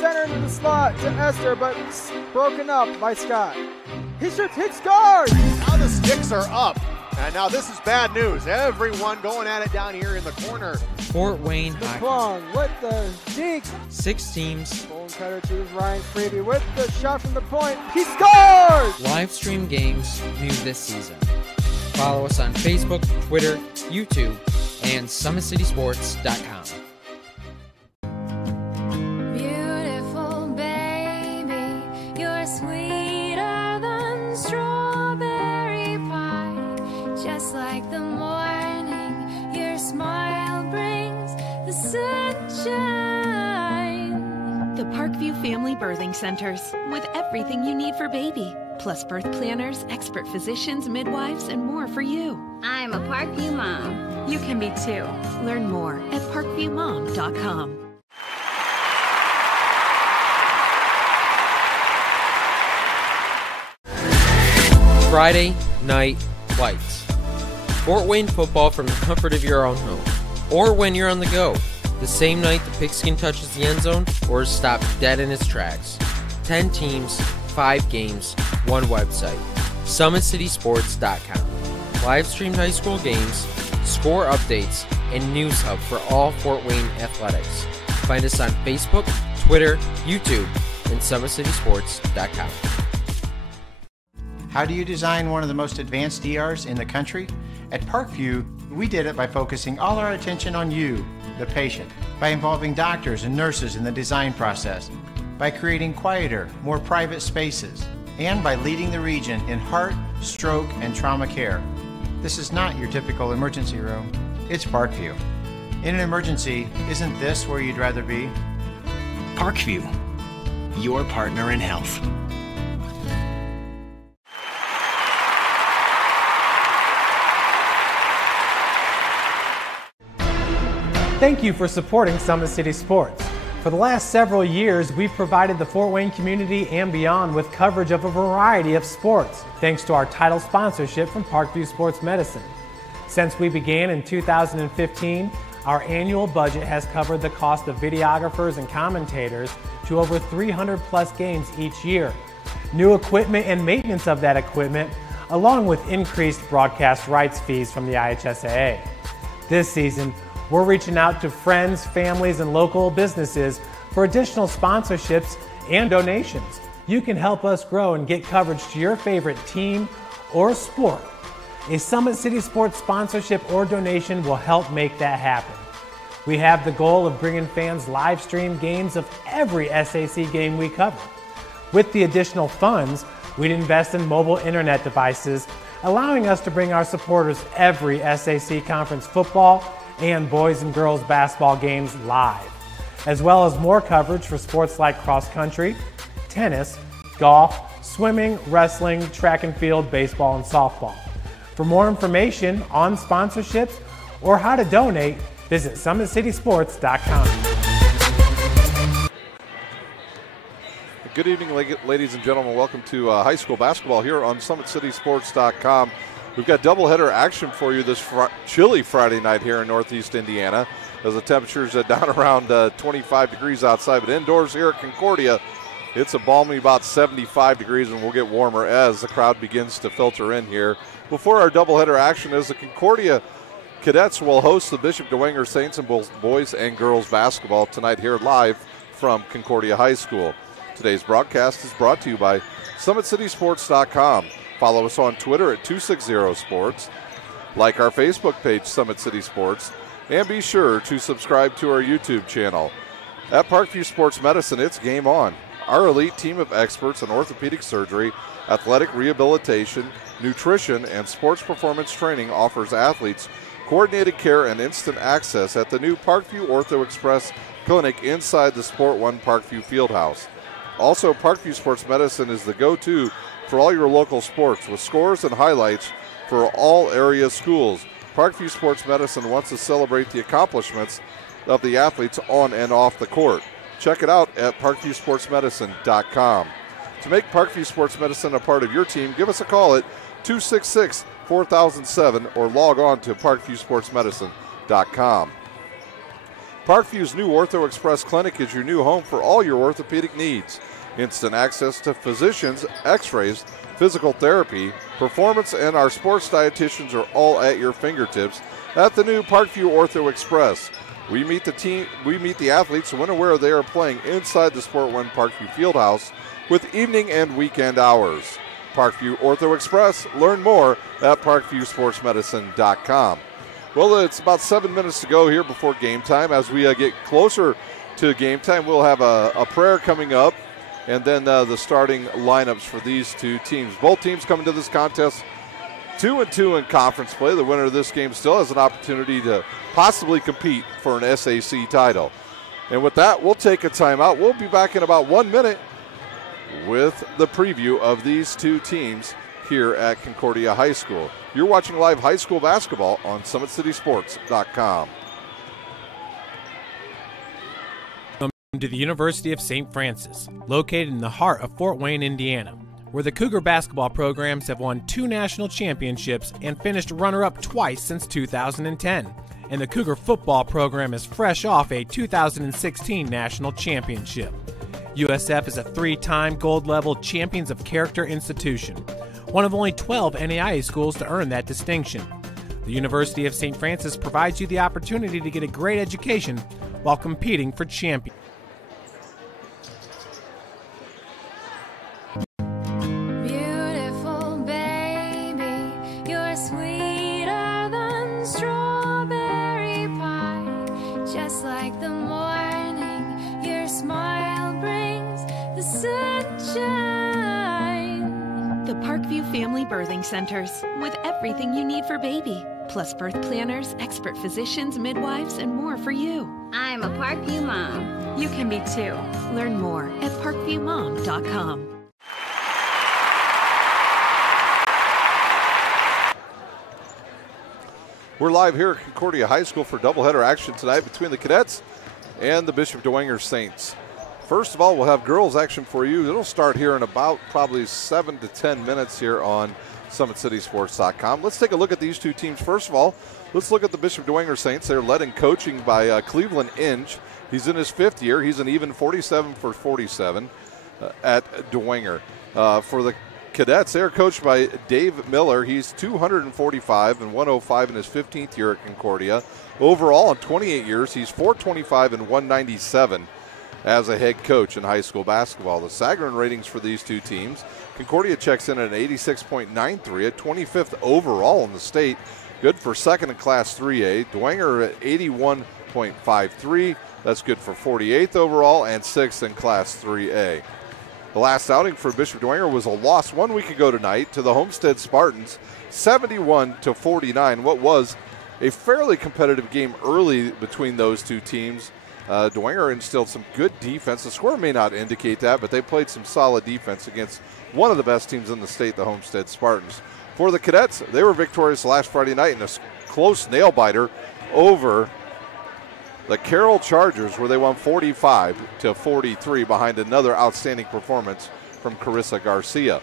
center into the slot to Esther, but broken up by Scott. He shoots, he scores! Now the sticks are up. And now this is bad news. Everyone going at it down here in the corner. Fort Wayne High. McClung with the deke. 6 teams. Bone cutter to Ryan Freeby with the shot from the point. He scores! Live stream games new this season. Follow us on Facebook, Twitter, YouTube, and SummitCitySports.com. Beautiful baby, you're sweeter than strawberry pie. Just like the morning, your smile brings the sunshine. The Parkview Family Birthing Centers, with everything you need for baby, plus birth planners, expert physicians, midwives, and more for you. I'm a Parkview mom. You can be too. Learn more at parkviewmom.com. Friday Night Lights. Fort Wayne football from the comfort of your own home, or when you're on the go. The same night the pigskin touches the end zone or is stopped dead in its tracks. 10 teams, 5 games, 1 website. SummitCitySports.com. Live streamed high school games, score updates, and news hub for all Fort Wayne athletics. Find us on Facebook, Twitter, YouTube, and SummitCitySports.com. How do you design one of the most advanced ERs in the country? At Parkview, we did it by focusing all our attention on you, the patient, by involving doctors and nurses in the design process, by creating quieter, more private spaces, and by leading the region in heart, stroke, and trauma care. This is not your typical emergency room. It's Parkview. In an emergency, isn't this where you'd rather be? Parkview, your partner in health. Thank you for supporting Summit City Sports. For the last several years, we've provided the Fort Wayne community and beyond with coverage of a variety of sports, thanks to our title sponsorship from Parkview Sports Medicine. Since we began in 2015, our annual budget has covered the cost of videographers and commentators to over 300 plus games each year. New equipment and maintenance of that equipment, along with increased broadcast rights fees from the IHSAA. This season, we're reaching out to friends, families, and local businesses for additional sponsorships and donations. You can help us grow and get coverage to your favorite team or sport. A Summit City Sports sponsorship or donation will help make that happen. We have the goal of bringing fans live stream games of every SAC game we cover. With the additional funds, we'd invest in mobile internet devices, allowing us to bring our supporters every SAC conference football and boys and girls basketball games live, as well as more coverage for sports like cross country, tennis, golf, swimming, wrestling, track and field, baseball, and softball. For more information on sponsorships or how to donate, visit SummitCitySports.com. Good evening, ladies and gentlemen. Welcome to high school basketball here on SummitCitySports.com. We've got doubleheader action for you this chilly Friday night here in Northeast Indiana, as the temperatures are down around 25 degrees outside, but indoors here at Concordia, it's a balmy about 75 degrees, and we'll get warmer as the crowd begins to filter in here. Before our doubleheader action, is the Concordia Cadets will host the Bishop Dwenger Saints in both boys and girls basketball tonight here live from Concordia High School. Today's broadcast is brought to you by SummitCitySports.com. Follow us on Twitter at 260sports. Like our Facebook page, Summit City Sports. And be sure to subscribe to our YouTube channel. At Parkview Sports Medicine, it's game on. Our elite team of experts in orthopedic surgery, athletic rehabilitation, nutrition, and sports performance training offers athletes coordinated care and instant access at the new Parkview Ortho Express Clinic inside the Sport One Parkview Fieldhouse. Also, Parkview Sports Medicine is the go-to for all your local sports with scores and highlights for all area schools. Parkview Sports Medicine wants to celebrate the accomplishments of the athletes on and off the court. Check it out at parkviewsportsmedicine.com. To make Parkview Sports Medicine a part of your team, give us a call at 266-4007 or log on to parkviewsportsmedicine.com. Parkview's new Ortho Express Clinic is your new home for all your orthopedic needs. Instant access to physicians, x-rays, physical therapy, performance, and our sports dietitians are all at your fingertips at the new Parkview Ortho Express. We meet the athletes whenever they are playing inside the Sport One Parkview Fieldhouse with evening and weekend hours. Parkview Ortho Express. Learn more at parkviewsportsmedicine.com. Well, it's about 7 minutes to go here before game time. As we get closer to game time, we'll have a prayer coming up, and then the starting lineups for these two teams. Both teams coming to this contest 2-2 in conference play. The winner of this game still has an opportunity to possibly compete for an SAC title. And with that, we'll take a timeout. We'll be back in about 1 minute with the preview of these two teams here at Concordia High School. You're watching live high school basketball on SummitCitySports.com. Welcome to the University of St. Francis, located in the heart of Fort Wayne, Indiana, where the Cougar basketball programs have won 2 national championships and finished runner-up twice since 2010. And the Cougar football program is fresh off a 2016 national championship. USF is a 3-time gold-level Champions of Character institution, one of only 12 NAIA schools to earn that distinction. The University of St. Francis provides you the opportunity to get a great education while competing for champions. Beautiful baby, you're sweeter than strawberry pie. Just like the morning, your smile brings the sunshine. The Parkview Family Birthing Centers, with everything you need for baby, plus birth planners, expert physicians, midwives, and more for you. I'm a Parkview mom. You can be too. Learn more at parkviewmom.com. We're live here at Concordia High School for doubleheader action tonight between the Cadets and the Bishop Dwenger Saints. First of all, we'll have girls action for you. It'll start here in about probably 7 to 10 minutes here on SummitCitySports.com. Let's take a look at these two teams. First of all, let's look at the Bishop Dwenger Saints. They're led in coaching by Cleveland Inge. He's in his 5th year. He's an even 47 for 47 at Dwenger. For the Cadets, they're coached by Dave Miller. He's 245 and 105 in his 15th year at Concordia. Overall, in 28 years, he's 425 and 197 as a head coach in high school basketball. The Sagarin ratings for these two teams: Concordia checks in at an 86.93 at 25th overall in the state, good for 2nd in Class 3A. Dwenger at 81.53, that's good for 48th overall and 6th in Class 3A. The last outing for Bishop Dwenger was a loss 1 week ago tonight to the Homestead Spartans, 71-49. What was a fairly competitive game early between those two teams. Dwenger instilled some good defense. The score may not indicate that, but they played some solid defense against one of the best teams in the state, the Homestead Spartans. For the Cadets, they were victorious last Friday night in a close nail-biter over the Carroll Chargers, where they won 45-43 behind another outstanding performance from Carissa Garcia.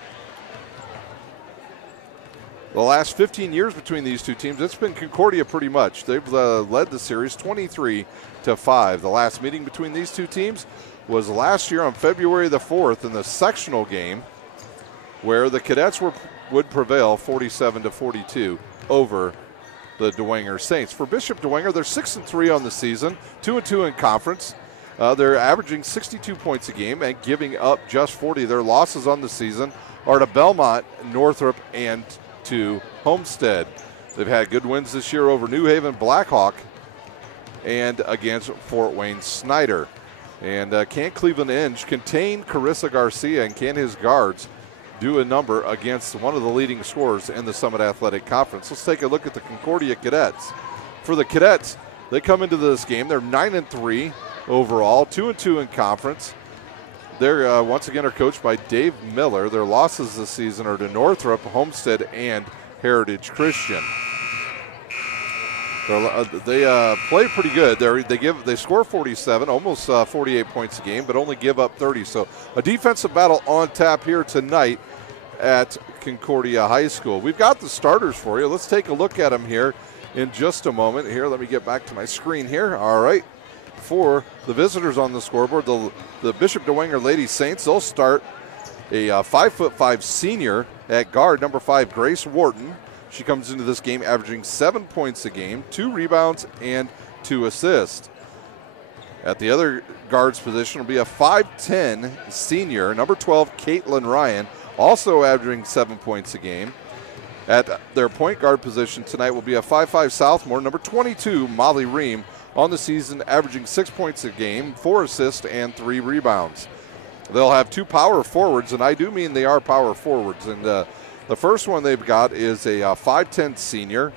The last 15 years between these two teams, it's been Concordia pretty much. They've led the series 23-5. The last meeting between these two teams was last year on February the 4th in the sectional game, where the Cadets would prevail 47-42 over the Dwenger Saints. For Bishop Dwenger, they're 6-3 on the season, 2-2 in conference. They're averaging 62 points a game and giving up just 40. Their losses on the season are to Belmont, Northrop, and to Homestead. They've had good wins this year over New Haven Blackhawk and against Fort Wayne Snyder. And can Cleveland Inge contain Carissa Garcia, and can his guards do a number against one of the leading scorers in the Summit Athletic Conference? Let's take a look at the Concordia Cadets. For the Cadets, they come into this game, they're 9-3 overall, 2-2 in conference. They're once again are coached by Dave Miller. Their losses this season are to Northrop, Homestead, and Heritage Christian. They play pretty good. They score 47, almost 48 points a game, but only give up 30. So a defensive battle on tap here tonight at Concordia High School. We've got the starters for you. Let's take a look at them here in just a moment. Here, let me get back to my screen here. All right. For the visitors on the scoreboard, the Bishop Dwenger Lady Saints, they'll start a 5'5" senior at guard, number 5, Grace Wharton. She comes into this game averaging 7 points a game, 2 rebounds, and 2 assists. At the other guards position will be a 5'10" senior, number 12, Caitlin Ryan, also averaging 7 points a game. At their point guard position tonight will be a 5'5" sophomore, number 22, Molly Ream, on the season averaging 6 points a game, 4 assists, and 3 rebounds. They'll have 2 power forwards, and I do mean they are power forwards. And the first one they've got is a 5'10" senior,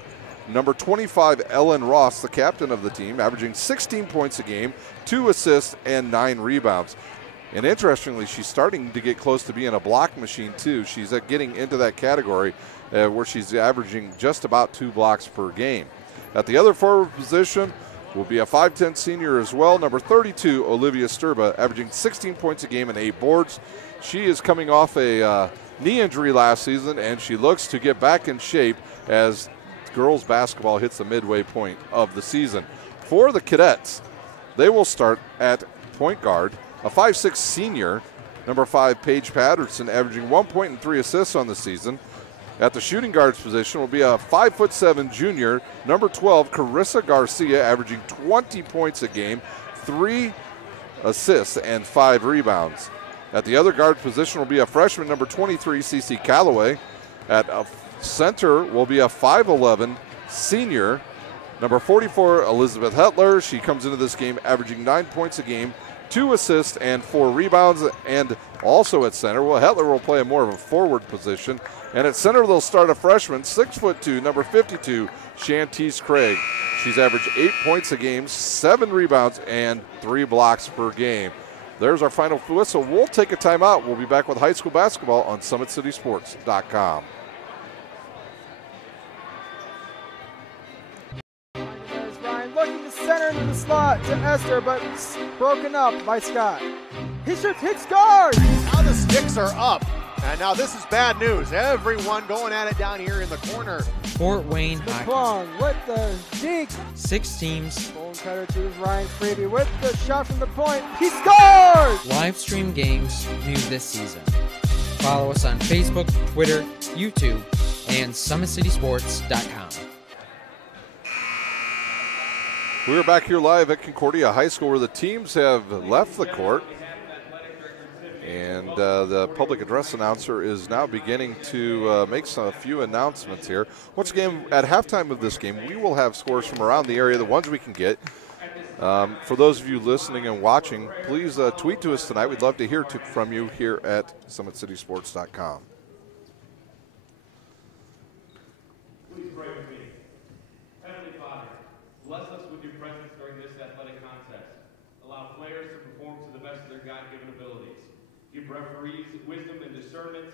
number 25, Ellen Ross, the captain of the team, averaging 16 points a game, 2 assists, and 9 rebounds. And interestingly, she's starting to get close to being a block machine, too. She's getting into that category where she's averaging just about 2 blocks per game. At the other forward position will be a 5'10" senior as well, number 32, Olivia Sturba, averaging 16 points a game and 8 boards. She is coming off a knee injury last season, and she looks to get back in shape as girls basketball hits the midway point of the season. For the cadets, they will start at point guard, a 5'6" senior, number 5, Paige Patterson, averaging 1 point and 3 assists on the season. At the shooting guards position will be a 5'7" junior, number 12, Carissa Garcia, averaging 20 points a game, 3 assists, and 5 rebounds. At the other guard position will be a freshman, number 23, Cece Calloway. At center will be a 5'11" senior, number 44, Elizabeth Hetler. She comes into this game averaging 9 points a game, 2 assists, and 4 rebounds. And also at center, Hetler will play a more of a forward position. And at center, they'll start a freshman, 6'2", number 52, Shantice Craig. She's averaged 8 points a game, 7 rebounds, and 3 blocks per game. There's our final whistle. We'll take a timeout. We'll be back with high school basketball on SummitCitySports.com. There's Ryan looking to center into the slot to Esther, but broken up by Scott. He shoots, hits guard. Now the sticks are up. And now this is bad news. Everyone going at it down here in the corner. Fort Wayne Hockey. McClung with the deke. 6 teams. Bone cutter to Ryan Freeby with the shot from the point. He scores! Live stream games new this season. Follow us on Facebook, Twitter, YouTube, and SummitCitySports.com. We're back here live at Concordia High School where the teams have left the court. And the public address announcer is now beginning to make a few announcements here. Once again, at halftime of this game, we will have scores from around the area, the ones we can get. For those of you listening and watching, please tweet to us tonight. We'd love to hear from you here at SummitCitySports.com. Please pray with me. Heavenly Father, bless us with your presence during this athletic contest. Allow players to perform to the best of their God-given abilities. Give referees wisdom and discernment,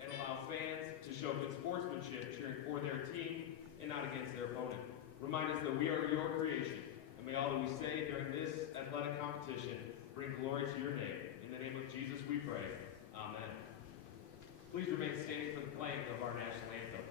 and allow fans to show good sportsmanship, cheering for their team and not against their opponent. Remind us that we are your creation, and may all that we say during this athletic competition bring glory to your name. In the name of Jesus we pray. Amen. Please remain standing for the playing of our national anthem.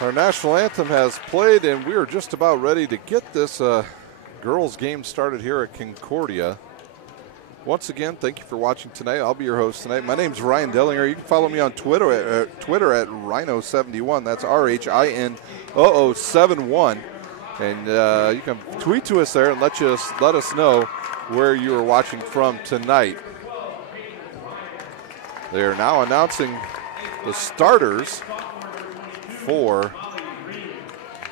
Our national anthem has played, and we are just about ready to get this girls game started here at Concordia. Once again, thank you for watching tonight. I'll be your host tonight. My name's Ryan Dellinger. You can follow me on Twitter at Rhino71. That's RHINOO71. And you can tweet to us there and let us know where you are watching from tonight. They are now announcing the starters for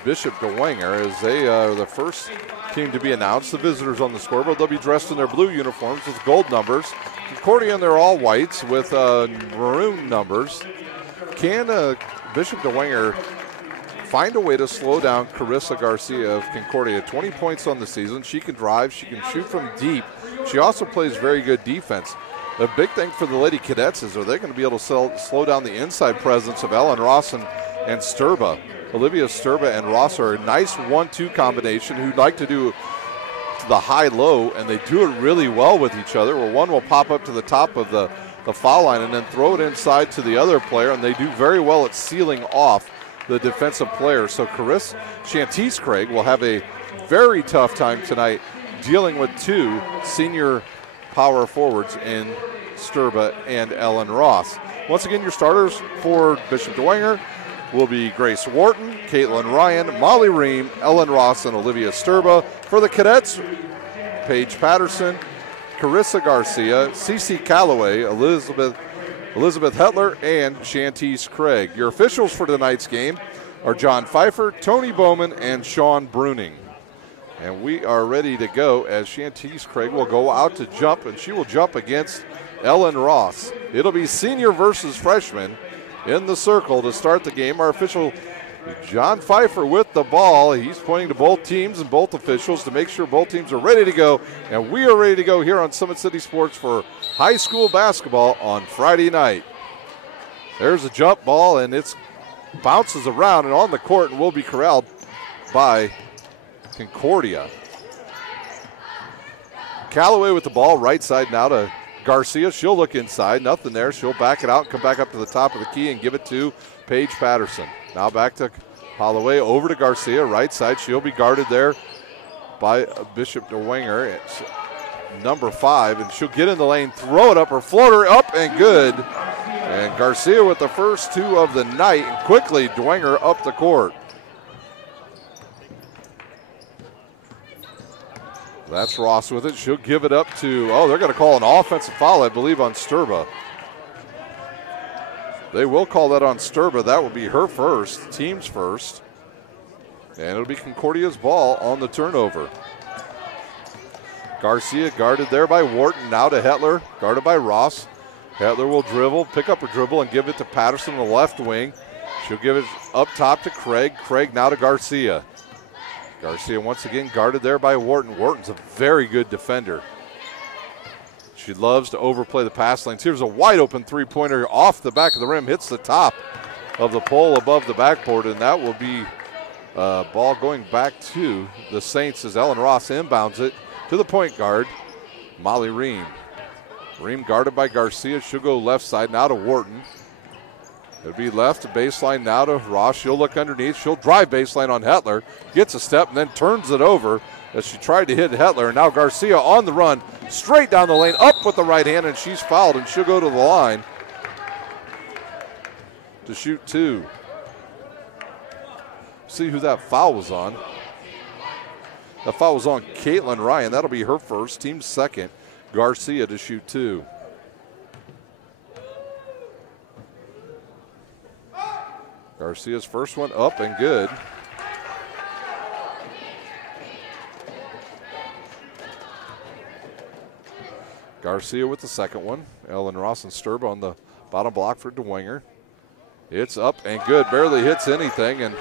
Bishop Dwenger as they are the first team to be announced. The visitors on the scoreboard, they'll be dressed in their blue uniforms with gold numbers. Concordia, they're all whites with maroon numbers. Can Bishop Dwenger find a way to slow down Carissa Garcia of Concordia? 20 points on the season. She can drive. She can shoot from deep. She also plays very good defense. The big thing for the Lady Cadets is are they going to be able to slow down the inside presence of Ellen Ross and Sturba. Olivia Sturba and Ross are a nice 1-2 combination who like to do the high-low, and they do it really well with each other, where one will pop up to the top of the foul line and then throw it inside to the other player, and they do very well at sealing off the defensive player. So Shantice Craig will have a very tough time tonight dealing with two senior power forwards in Sturba and Ellen Ross. Once again, your starters for Bishop Dwenger will be Grace Wharton, Caitlin Ryan, Molly Ream, Ellen Ross, and Olivia Sturba. For the cadets, Paige Patterson, Carissa Garcia, Cece Calloway, Elizabeth Hetler, and Shantice Craig. Your officials for tonight's game are John Pfeiffer, Tony Bowman, and Sean Bruning. And we are ready to go as Shantice Craig will go out to jump, and she will jump against Ellen Ross. It'll be senior versus freshman in the circle to start the game. Our official, John Pfeiffer, with the ball. He's pointing to both teams and both officials to make sure both teams are ready to go. And we are ready to go here on Summit City Sports for high school basketball on Friday night. There's a jump ball, and it bounces around and on the court and will be corralled by Concordia. Callaway with the ball, right side now to Garcia. She'll look inside, nothing there. She'll back it out and come back up to the top of the key and give it to Paige Patterson. Now back to Holloway, over to Garcia, right side. She'll be guarded there by Bishop Dwenger. It's number 5, and she'll get in the lane, throw it up, her floater up and good. And Garcia with the first 2 of the night, and quickly Dwenger up the court. That's Ross with it. She'll give it up to, they're going to call an offensive foul, I believe, on Sturba. They will call that on Sturba. That will be her first, team's first. And it'll be Concordia's ball on the turnover. Garcia guarded there by Wharton. Now to Hetler, guarded by Ross. Hetler will dribble, pick up her dribble, and give it to Patterson on the left wing. She'll give it up top to Craig. Craig now to Garcia. Garcia once again guarded there by Wharton. Wharton's a very good defender. She loves to overplay the pass lanes. Here's a wide open three-pointer off the back of the rim, hits the top of the pole above the backboard, and that will be ball going back to the Saints as Ellen Ross inbounds it to the point guard, Molly Ream. Ream guarded by Garcia. She'll go left side now to Wharton. It'll be left to baseline now to Ross. She'll look underneath. She'll drive baseline on Hetler. Gets a step and then turns it over as she tried to hit Hetler. And now Garcia on the run, straight down the lane, up with the right hand, and she's fouled, and she'll go to the line to shoot 2. See who that foul was on. That foul was on Caitlin Ryan. That'll be her first, team's second. Garcia to shoot 2. Garcia's first one up and good. Garcia with the second one. Ellen Ross and Sturba on the bottom block for Dwenger. It's up and good. Barely hits anything, and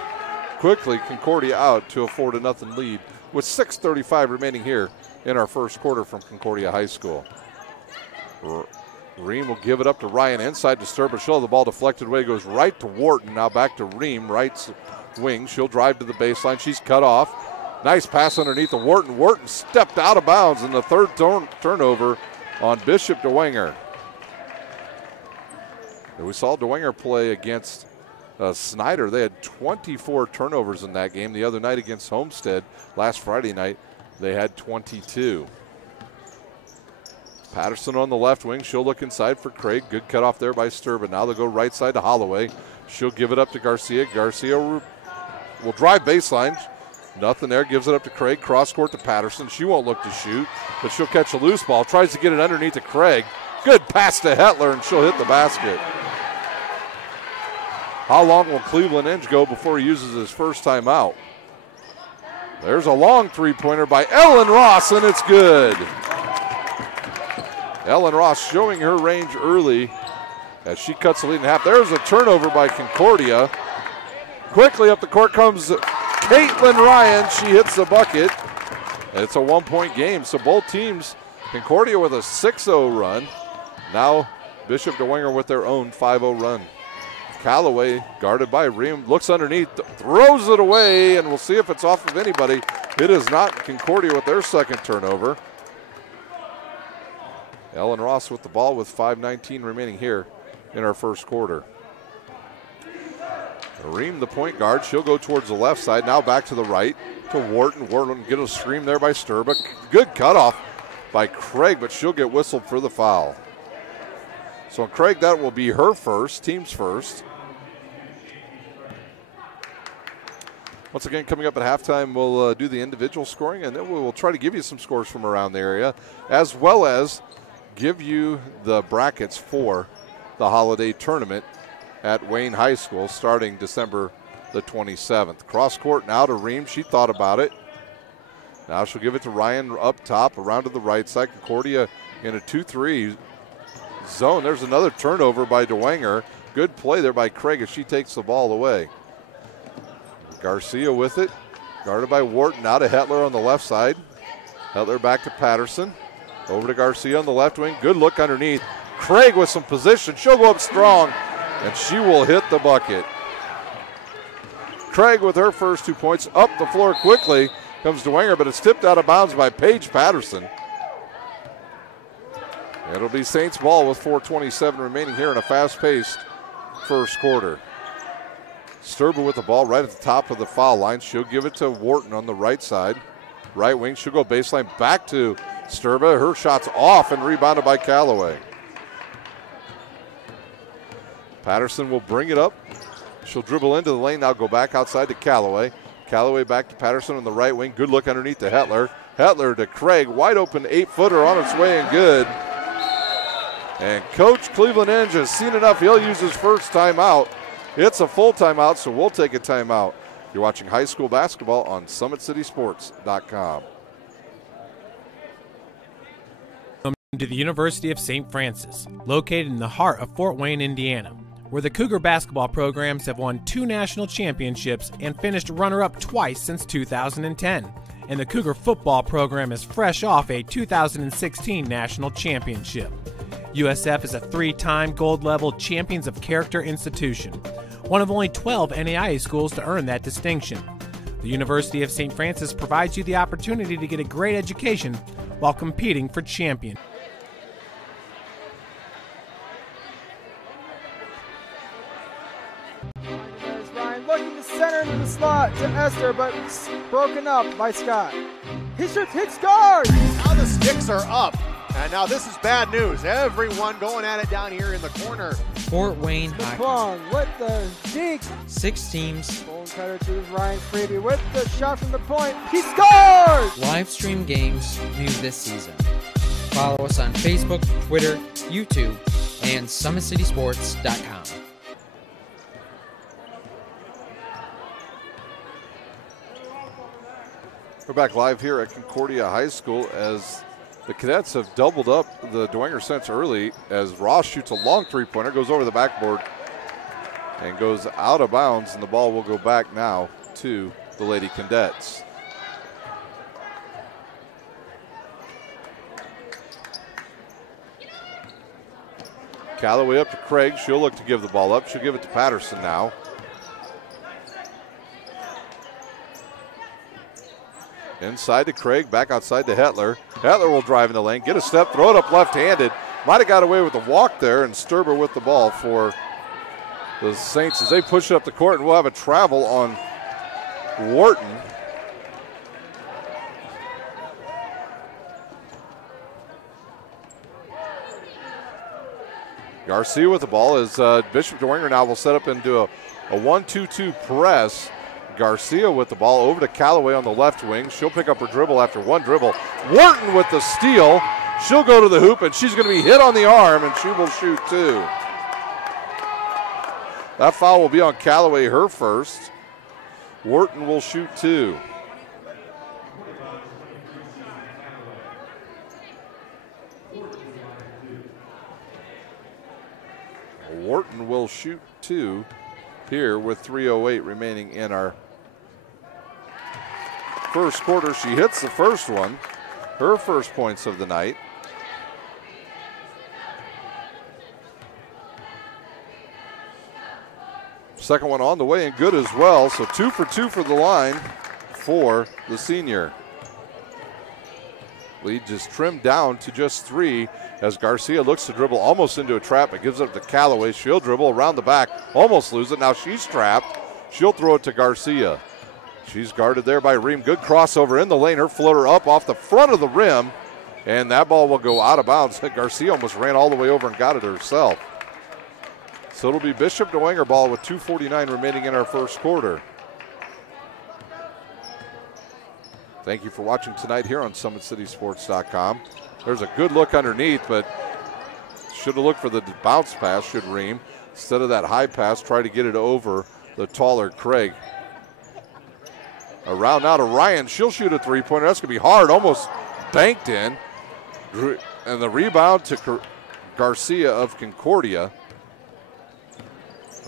quickly Concordia out to a 4-0 lead with 6:35 remaining here in our first quarter from Concordia High School. Ream will give it up to Ryan inside to Sturba. She'll have the ball deflected away. Goes right to Wharton. Now back to Ream, right wing. She'll drive to the baseline. She's cut off. Nice pass underneath to Wharton. Wharton stepped out of bounds in the third turnover on Bishop Dwenger. We saw Dwenger play against Snyder. They had 24 turnovers in that game. The other night against Homestead, last Friday night, they had 22. Patterson on the left wing. She'll look inside for Craig. Good cutoff there by Sturba. Now they'll go right side to Holloway. She'll give it up to Garcia. Garcia will drive baseline. Nothing there. Gives it up to Craig. Cross court to Patterson. She won't look to shoot, but she'll catch a loose ball. Tries to get it underneath to Craig. Good pass to Hetler, and she'll hit the basket. How long will Cleveland Inge go before he uses his first timeout? There's a long three-pointer by Ellen Ross, and it's good. Ellen Ross showing her range early as she cuts the lead in half. There's a turnover by Concordia. Quickly up the court comes Caitlin Ryan. She hits the bucket. It's a 1-point game, so both teams, Concordia with a 6-0 run. Now Bishop DeWinger with their own 5-0 run. Callaway, guarded by Ream, looks underneath, throws it away, and we'll see if it's off of anybody. It is not. Concordia with their second turnover. Ellen Ross with the ball with 5:19 remaining here in our first quarter. Ream, the point guard, she'll go towards the left side. Now back to the right to Wharton. Wharton get a screen there by Sturba. Good cutoff by Craig, but she'll get whistled for the foul. So Craig, that will be her first, team's first. Once again, coming up at halftime, we'll do the individual scoring, and then we'll try to give you some scores from around the area, as well as give you the brackets for the holiday tournament at Wayne High School starting December the 27th. Cross court now to Ream. She thought about it. Now she'll give it to Ryan up top, around to the right side. Concordia in a 2-3 zone. There's another turnover by DeWinger. Good play there by Craig as she takes the ball away. Garcia with it, guarded by Wharton. Now to Hetler on the left side. Hetler back to Patterson. Over to Garcia on the left wing. Good look underneath. Craig with some position. She'll go up strong, and she will hit the bucket. Craig with her first 2 points. Up the floor quickly comes DeWinger, but it's tipped out of bounds by Paige Patterson. It'll be Saints ball with 4:27 remaining here in a fast-paced first quarter. Sturba with the ball right at the top of the foul line. She'll give it to Wharton on the right side. Right wing, she'll go baseline back to Sturba. Her shot's off and rebounded by Callaway. Patterson will bring it up. She'll dribble into the lane, now go back outside to Callaway. Callaway back to Patterson on the right wing. Good look underneath to Hetler. Hetler to Craig. Wide open 8-footer on its way and good. And Coach Cleveland Inge has seen enough. He'll use his first timeout. It's a full timeout, so we'll take a timeout. You're watching high school basketball on SummitCitySports.com. Welcome to the University of St. Francis, located in the heart of Fort Wayne, Indiana, where the Cougar basketball programs have won 2 national championships and finished runner-up twice since 2010. And the Cougar football program is fresh off a 2016 national championship. USF is a 3-time gold-level Champions of Character institution, one of only 12 NAIA schools to earn that distinction. The University of St. Francis provides you the opportunity to get a great education while competing for champion. There's Ryan looking to center into the slot to Esther, but broken up by Scott. He shoots, hits guard! Now the sticks are up. And now this is bad news. Everyone going at it down here in the corner. Fort Wayne Plum with the deke. 6 teams. Bone cutter to Ryan Freeby with the shot from the point. He scores! Live stream games new this season. Follow us on Facebook, Twitter, YouTube, and SummitCitySports.com. We're back live here at Concordia High School as the Cadets have doubled up the DeWinger Saints early as Ross shoots a long three-pointer, goes over the backboard and goes out of bounds, and the ball will go back now to the Lady Cadets. Callaway up to Craig. She'll look to give the ball up. She'll give it to Patterson now. Inside to Craig, back outside to Hetler. Hetler will drive in the lane, get a step, throw it up left-handed. Might have got away with the walk there, and Sturba with the ball for the Saints as they push it up the court, and we'll have a travel on Wharton. Garcia with the ball as Bishop Dwenger now will set up into a 1-2-2 press. Garcia with the ball over to Callaway on the left wing. She'll pick up her dribble after one dribble. Wharton with the steal. She'll go to the hoop, and she's going to be hit on the arm, and she will shoot two. That foul will be on Callaway, her first. Wharton will shoot two. Wharton will shoot two here with 3:08 remaining in our first quarter. She hits the first one, her first points of the night. Second one on the way and good as well. So 2 for 2 for the line for the senior. Lead just trimmed down to just 3 as Garcia looks to dribble almost into a trap. It gives it up to Callaway. She'll dribble around the back, almost lose it. Now she's trapped. She'll throw it to Garcia. She's guarded there by Ream. Good crossover in the lane. Her floater up off the front of the rim, and that ball will go out of bounds. Garcia almost ran all the way over and got it herself. So it'll be Bishop Dwenger ball with 2:49 remaining in our first quarter. Thank you for watching tonight here on SummitCitySports.com. There's a good look underneath, but should have looked for the bounce pass, should Ream. Instead of that high pass, try to get it over the taller Craig. Around now to Ryan. She'll shoot a three-pointer. That's going to be hard, almost banked in. And the rebound to Garcia of Concordia.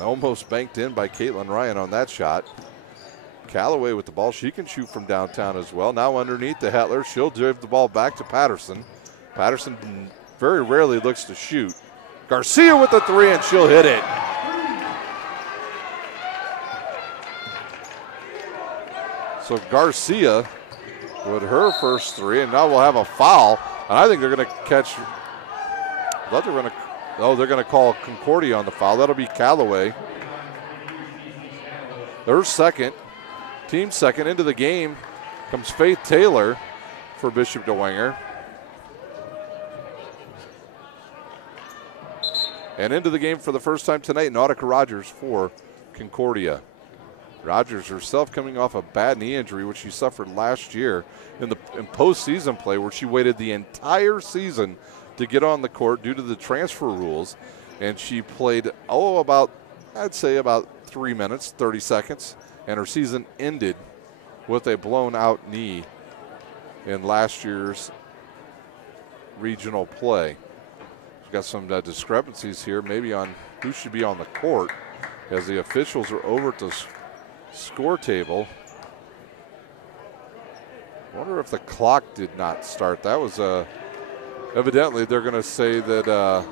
Almost banked in by Caitlin Ryan on that shot. Callaway with the ball. She can shoot from downtown as well. Now underneath the Hetler. She'll give the ball back to Patterson. Patterson very rarely looks to shoot. Garcia with the three, and she'll hit it. So Garcia with her first three, and now we'll have a foul. And I think they're going to catch. I thought they were going to. Oh, they're going to call Concordia on the foul. That'll be Callaway. Their second. Team second. Into the game comes Faith Taylor for Bishop Dwenger. And into the game for the first time tonight, Nautica Rogers for Concordia. Rogers herself coming off a bad knee injury, which she suffered last year in postseason play, where she waited the entire season to get on the court due to the transfer rules. And she played, I'd say about 3 minutes, 30 seconds. And her season ended with a blown out knee in last year's regional play. We've got some discrepancies here, maybe on who should be on the court, as the officials are over at the score table. I wonder if the clock did not start. That was evidently they're going to say that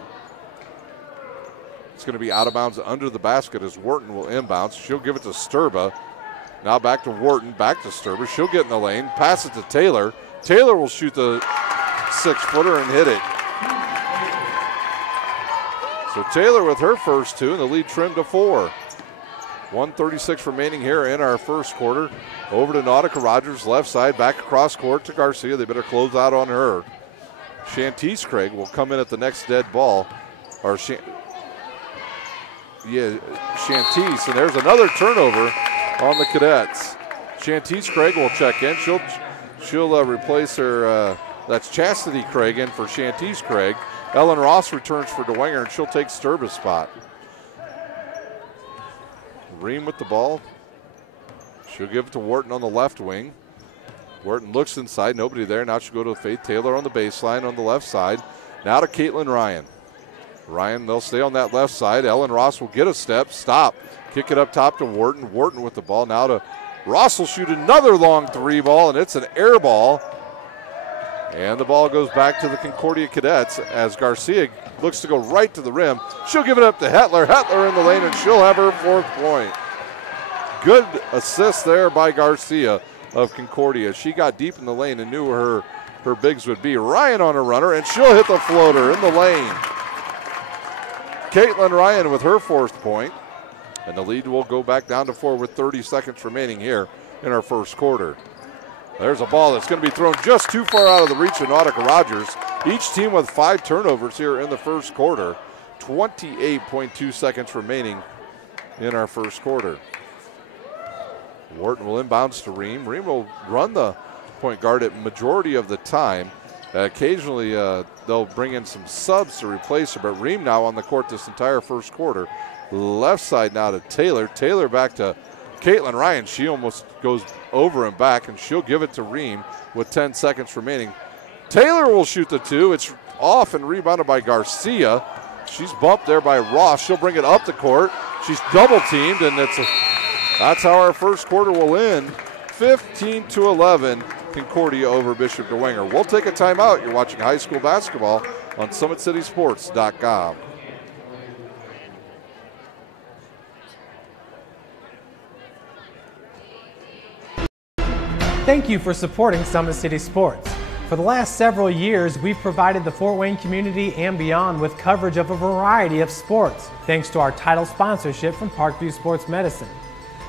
it's going to be out of bounds under the basket as Wharton will inbounds. She'll give it to Sturba. Now back to Wharton, back to Sturba. She'll get in the lane, pass it to Taylor. Taylor will shoot the 6-footer and hit it. So Taylor with her first two, and the lead trimmed to 4. 1:36 remaining here in our first quarter. Over to Nautica Rogers, left side, back across court to Garcia. They better close out on her. Shantice Craig will come in at the next dead ball. Shantice, and there's another turnover on the Cadets. Shantice Craig will check in. She'll replace her. That's Chastity Craig in for Shantice Craig. Ellen Ross returns for Dwenger, and she'll take Sturba's spot. Ream with the ball. She'll give it to Wharton on the left wing. Wharton looks inside, nobody there. Now she'll go to Faith Taylor on the baseline on the left side. Now to Caitlin Ryan. Ryan, they'll stay on that left side. Ellen Ross will get a step, stop. Kick it up top to Wharton. Wharton with the ball. Now to Ross will shoot another long three ball, and it's an air ball. And the ball goes back to the Concordia Cadets as Garcia looks to go right to the rim. She'll give it up to Hetler. Hetler in the lane, and she'll have her 4th point. Good assist there by Garcia of Concordia. She got deep in the lane and knew where her bigs would be. Ryan on a runner, and she'll hit the floater in the lane. Caitlin Ryan with her 4th point. And the lead will go back down to 4 with 30 seconds remaining here in our first quarter. There's a ball that's going to be thrown just too far out of the reach of Nautica Rogers. Each team with 5 turnovers here in the first quarter. 28.2 seconds remaining in our first quarter. Wharton will inbounds to Ream. Ream will run the point guard at majority of the time. Occasionally they'll bring in some subs to replace her, but Ream now on the court this entire first quarter. Left side now to Taylor. Taylor back to Caitlin Ryan. She almost goes over and back, and she'll give it to Ream with 10 seconds remaining. Taylor will shoot the 2. It's off and rebounded by Garcia. She's bumped there by Ross. She'll bring it up the court. She's double teamed, and that's how our first quarter will end. 15-11, Concordia over Bishop Dwenger. We'll take a timeout. You're watching high school basketball on SummitCitySports.com. Thank you for supporting Summit City Sports. For the last several years, we've provided the Fort Wayne community and beyond with coverage of a variety of sports, thanks to our title sponsorship from Parkview Sports Medicine.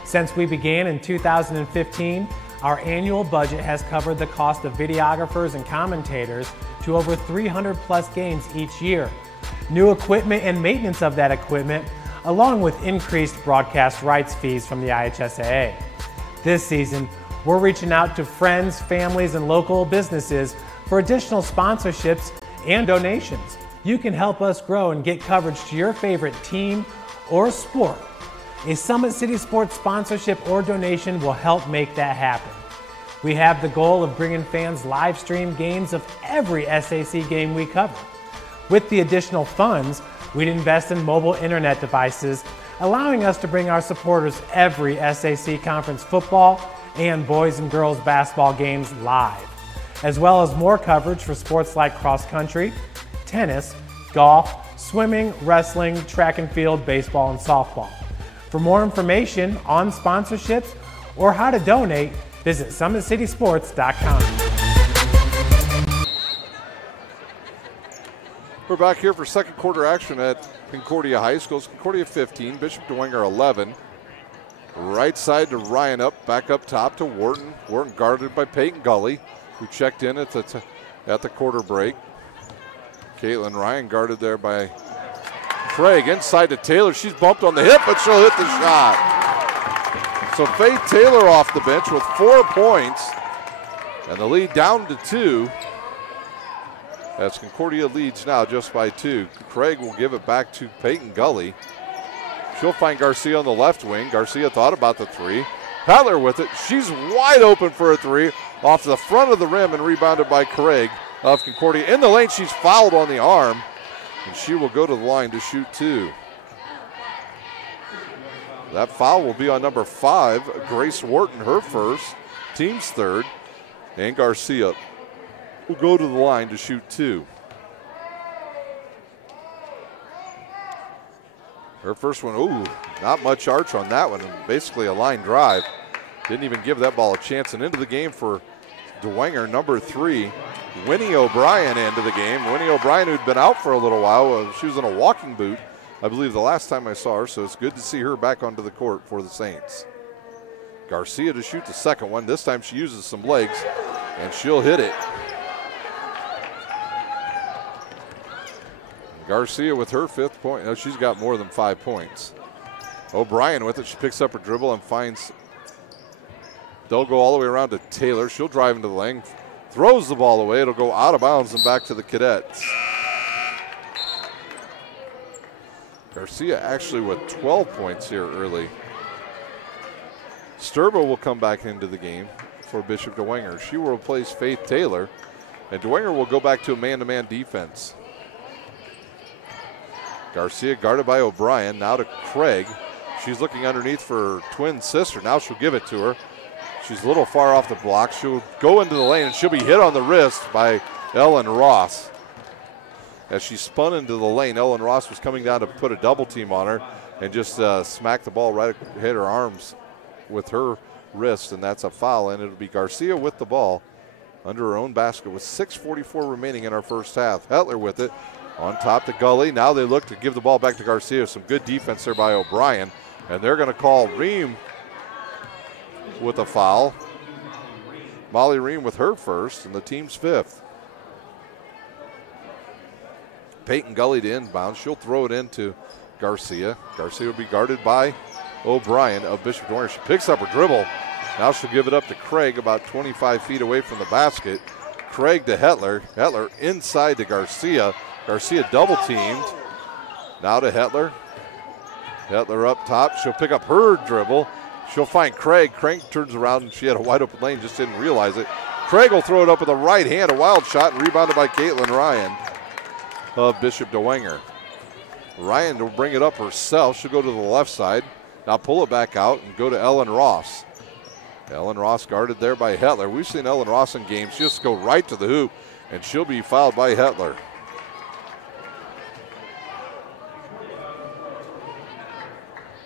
Since we began in 2015, our annual budget has covered the cost of videographers and commentators to over 300 plus games each year, new equipment and maintenance of that equipment, along with increased broadcast rights fees from the IHSAA. This season, we're reaching out to friends, families, and local businesses for additional sponsorships and donations. You can help us grow and get coverage to your favorite team or sport. A Summit City Sports sponsorship or donation will help make that happen. We have the goal of bringing fans live stream games of every SAC game we cover. With the additional funds, we'd invest in mobile internet devices, allowing us to bring our supporters every SAC conference football and boys and girls basketball games live, as well as more coverage for sports like cross country, tennis, golf, swimming, wrestling, track and field, baseball, and softball. For more information on sponsorships or how to donate, visit SummitCitySports.com. We're back here for second quarter action at Concordia High School. It's Concordia 15, Bishop Dwenger 11. Right side to Ryan up, back up top to Wharton. Wharton guarded by Peyton Gully, who checked in at the quarter break. Caitlin Ryan guarded there by Craig. Inside to Taylor. She's bumped on the hip, but she'll hit the shot. So Faith Taylor off the bench with 4 points, and the lead down to 2. As Concordia leads now just by 2. Craig will give it back to Peyton Gully. She'll find Garcia on the left wing. Garcia thought about the 3. Cutler with it. She's wide open for a 3 off the front of the rim and rebounded by Craig of Concordia. In the lane, she's fouled on the arm, and she will go to the line to shoot 2. That foul will be on number 5, Grace Wharton, her first, team's third, and Garcia will go to the line to shoot 2. Her first one, ooh, not much arch on that one, basically a line drive. Didn't even give that ball a chance. And into the game for Dwenger, number 3, Winnie O'Brien into the game. Winnie O'Brien, who'd been out for a little while, she was in a walking boot, I believe, the last time I saw her, so it's good to see her back onto the court for the Saints. Garcia to shoot the second one. This time she uses some legs, and she'll hit it. Garcia with her 5th point. No, she's got more than 5 points. O'Brien with it. She picks up her dribble and finds. They'll go all the way around to Taylor. She'll drive into the lane, throws the ball away. It'll go out of bounds and back to the Cadets. Garcia actually with 12 points here early. Sturbo will come back into the game for Bishop Dwenger. She will replace Faith Taylor, and Dwenger will go back to a man-to-man defense. Garcia guarded by O'Brien, now to Craig. She's looking underneath for her twin sister. Now she'll give it to her. She's a little far off the block. She'll go into the lane, and she'll be hit on the wrist by Ellen Ross. As she spun into the lane, Ellen Ross was coming down to put a double team on her and just smacked the ball right, hit her arms with her wrist, and that's a foul, and it'll be Garcia with the ball under her own basket with 6:44 remaining in our first half. Hetler with it. On top to Gully. Now they look to give the ball back to Garcia. Some good defense there by O'Brien. And they're going to call Ream with a foul. Molly Ream with her first, and the team's fifth. Peyton Gully to inbound. She'll throw it into Garcia. Garcia will be guarded by O'Brien of Bishop Dwenger. She picks up her dribble. Now she'll give it up to Craig about 25 feet away from the basket. Craig to Hetler. Hetler inside to Garcia. Garcia double teamed. Now to Hetler. Hetler up top. She'll pick up her dribble. She'll find Craig. Craig turns around and she had a wide open lane, just didn't realize it. Craig will throw it up with the right hand, a wild shot, and rebounded by Caitlin Ryan of Bishop Dwenger. Ryan will bring it up herself. She'll go to the left side. Now pull it back out and go to Ellen Ross. Ellen Ross guarded there by Hetler. We've seen Ellen Ross in games just go right to the hoop, and she'll be fouled by Hetler.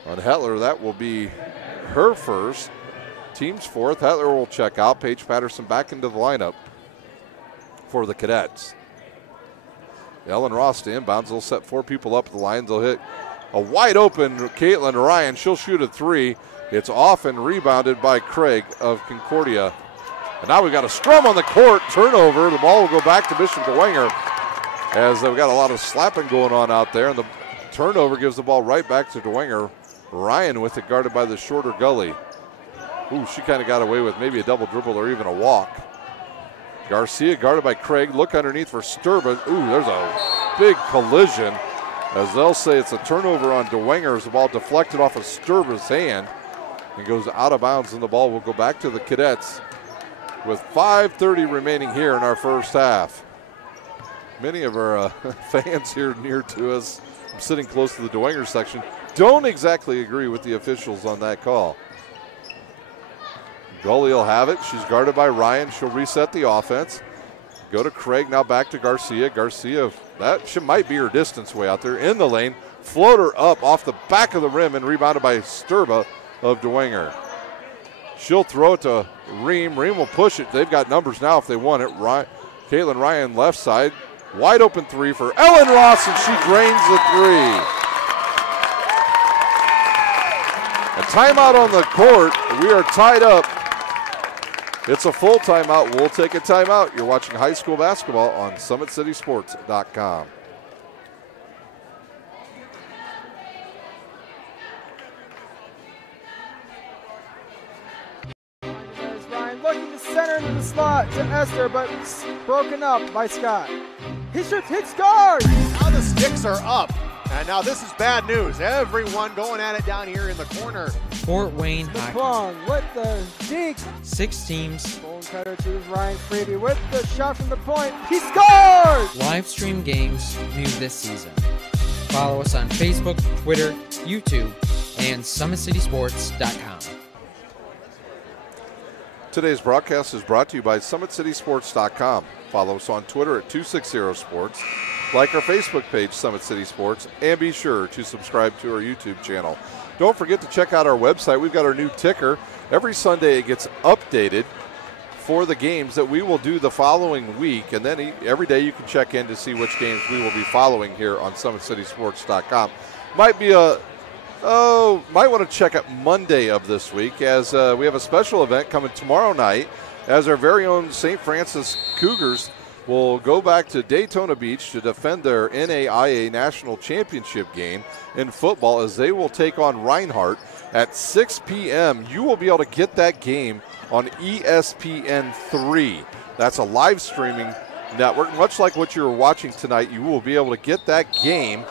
On Hetler, that will be her first. Team's fourth. Hetler will check out. Paige Patterson back into the lineup for the Cadets. Ellen Ross to inbounds. They'll set four people up at the line. They'll hit a wide open Caitlin Ryan. She'll shoot a three. It's off and rebounded by Craig of Concordia. And now we've got a scrum on the court. Turnover. The ball will go back to Bishop Dwenger as they've got a lot of slapping going on out there. And the turnover gives the ball right back to Dwenger. Ryan with it guarded by the shorter Gully. Ooh, she kind of got away with maybe a double dribble or even a walk. Garcia guarded by Craig. Look underneath for Sturba. Ooh, there's a big collision. As they'll say, it's a turnover on Dwenger as the ball deflected off of Sturba's hand and goes out of bounds, and the ball will go back to the Cadets with 5:30 remaining here in our first half. Many of our fans here near to us, I'm sitting close to the Dwenger section, don't exactly agree with the officials on that call. Gully will have it. She's guarded by Ryan. She'll reset the offense. Go to Craig, now back to Garcia. Garcia, she might be her distance way out there in the lane. Floater up off the back of the rim and rebounded by Sturba of Dwenger. She'll throw it to Ream. Ream will push it. They've got numbers now if they want it. Caitlin Ryan left side. Wide open three for Ellen Ross, and she drains the three. A timeout on the court. We are tied up. It's a full timeout. We'll take a timeout. You're watching high school basketball on SummitCitySports.com. There's Ryan looking to center into the slot to Esther, but broken up by Scott. He shoots, hits guard. Now the sticks are up. And now this is bad news. Everyone going at it down here in the corner. Fort Wayne Hockey. McClung with the deke. 6 teams. Bone cutter to Ryan Freeby with the shot from the point. He scores! Live stream games new this season. Follow us on Facebook, Twitter, YouTube, and SummitCitySports.com. Today's broadcast is brought to you by SummitCitySports.com. Follow us on Twitter at 260 Sports. Like our Facebook page, Summit City Sports, and be sure to subscribe to our YouTube channel. Don't forget to check out our website. We've got our new ticker. Every Sunday it gets updated for the games that we will do the following week, and then every day you can check in to see which games we will be following here on SummitCitySports.com. Might want to check out Monday of this week as we have a special event coming tomorrow night as our very own St. Francis Cougars will go back to Daytona Beach to defend their NAIA National Championship game in football as they will take on Reinhardt at 6 p.m. You will be able to get that game on ESPN3. That's a live streaming network. Much like what you're watching tonight, you will be able to get that game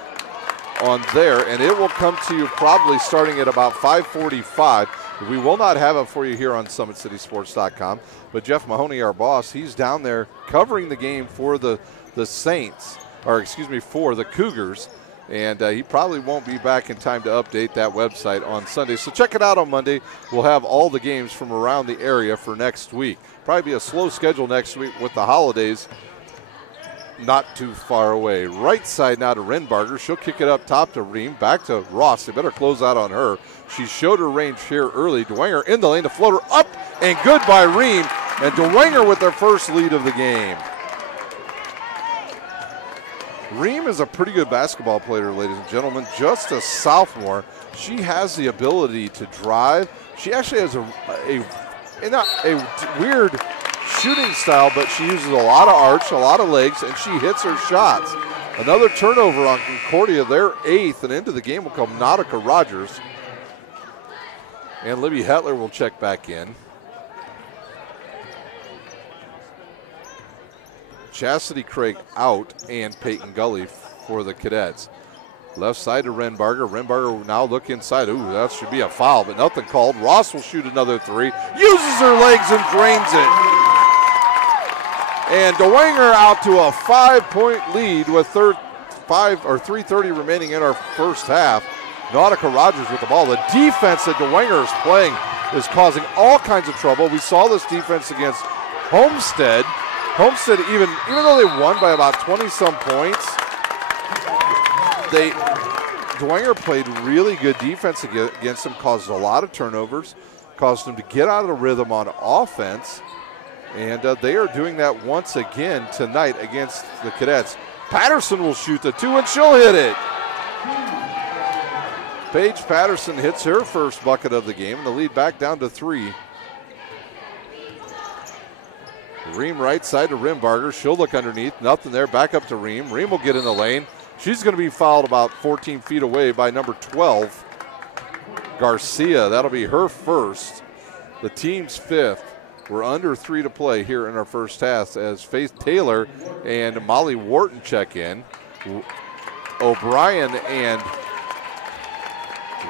on there, and it will come to you probably starting at about 5:45. We will not have it for you here on SummitCitySports.com, but Jeff Mahoney, our boss, he's down there covering the game for the Saints, for the Cougars, and he probably won't be back in time to update that website on Sunday. So check it out on Monday. We'll have all the games from around the area for next week. Probably be a slow schedule next week with the holidays not too far away. Right side now to Renbarger. She'll kick it up top to Ream. Back to Ross. They better close out on her. She showed her range here early. Dwenger in the lane. The floater up and good by Ream. And Dwenger with their first lead of the game. Reem is a pretty good basketball player, ladies and gentlemen. Just a sophomore. She has the ability to drive. She actually has a weird shooting style, but she uses a lot of arch, a lot of legs, and she hits her shots. Another turnover on Concordia, their 8th, and into the game will come Nautica Rogers. And Libby Hetler will check back in. Chastity Craig out, and Peyton Gully for the Cadets. Left side to Renbarger. Renbarger now look inside. Ooh, that should be a foul, but nothing called. Ross will shoot another 3. Uses her legs and drains it. And DeWanger out to a 5-point lead with 3:30 remaining in our first half. Nautica Rogers with the ball. The defense that DeWanger is playing is causing all kinds of trouble. We saw this defense against Homestead. Homestead, even though they won by about 20-some points, DeWanger played really good defense against them, caused a lot of turnovers, caused them to get out of the rhythm on offense, and they are doing that once again tonight against the Cadets. Patterson will shoot the 2, and she'll hit it. Paige Patterson hits her first bucket of the game, and the lead back down to 3. Reem right side to Rimbarger. She'll look underneath. Nothing there. Back up to Reem. Reem will get in the lane. She's going to be fouled about 14 feet away by number 12, Garcia. That'll be her first. The team's 5th. We're under 3 to play here in our first half as Faith Taylor and Molly Wharton check in. O'Brien and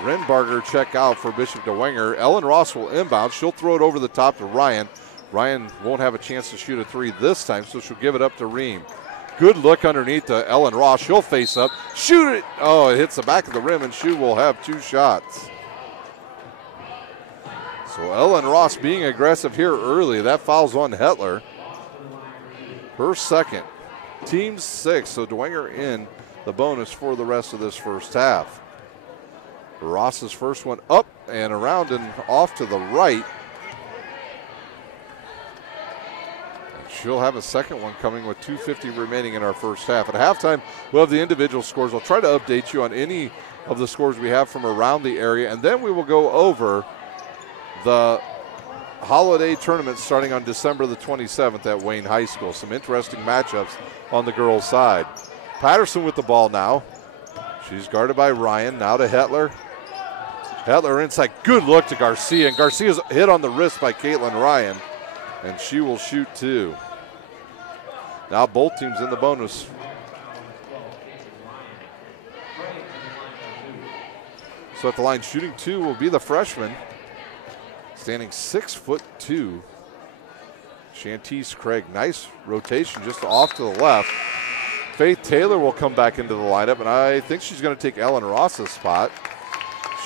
Renbarger check out for Bishop DeWanger. Ellen Ross will inbound. She'll throw it over the top to Ryan. Ryan won't have a chance to shoot a 3 this time, so she'll give it up to Reem. Good look underneath to Ellen Ross. She'll face up, shoot it. Oh, it hits the back of the rim, and she will have 2 shots. So Ellen Ross being aggressive here early. That fouls on Hetler. Her second. Team's 6, so DeWanger in the bonus for the rest of this first half. Ross's first one up and around and off to the right. She'll have a second one coming with 2:50 remaining in our first half. At halftime, we'll have the individual scores. We'll try to update you on any of the scores we have from around the area, and then we will go over the holiday tournament starting on December the 27th at Wayne High School. Some interesting matchups on the girls' side. Patterson with the ball now. She's guarded by Ryan. Now to Hetler. Hetler inside. Good look to Garcia, and Garcia's hit on the wrist by Caitlin Ryan, and she will shoot 2. Now both teams in the bonus. So at the line shooting 2 will be the freshman, standing 6'2". Shantice Craig. Nice rotation just off to the left. Faith Taylor will come back into the lineup, and I think she's going to take Ellen Ross's spot.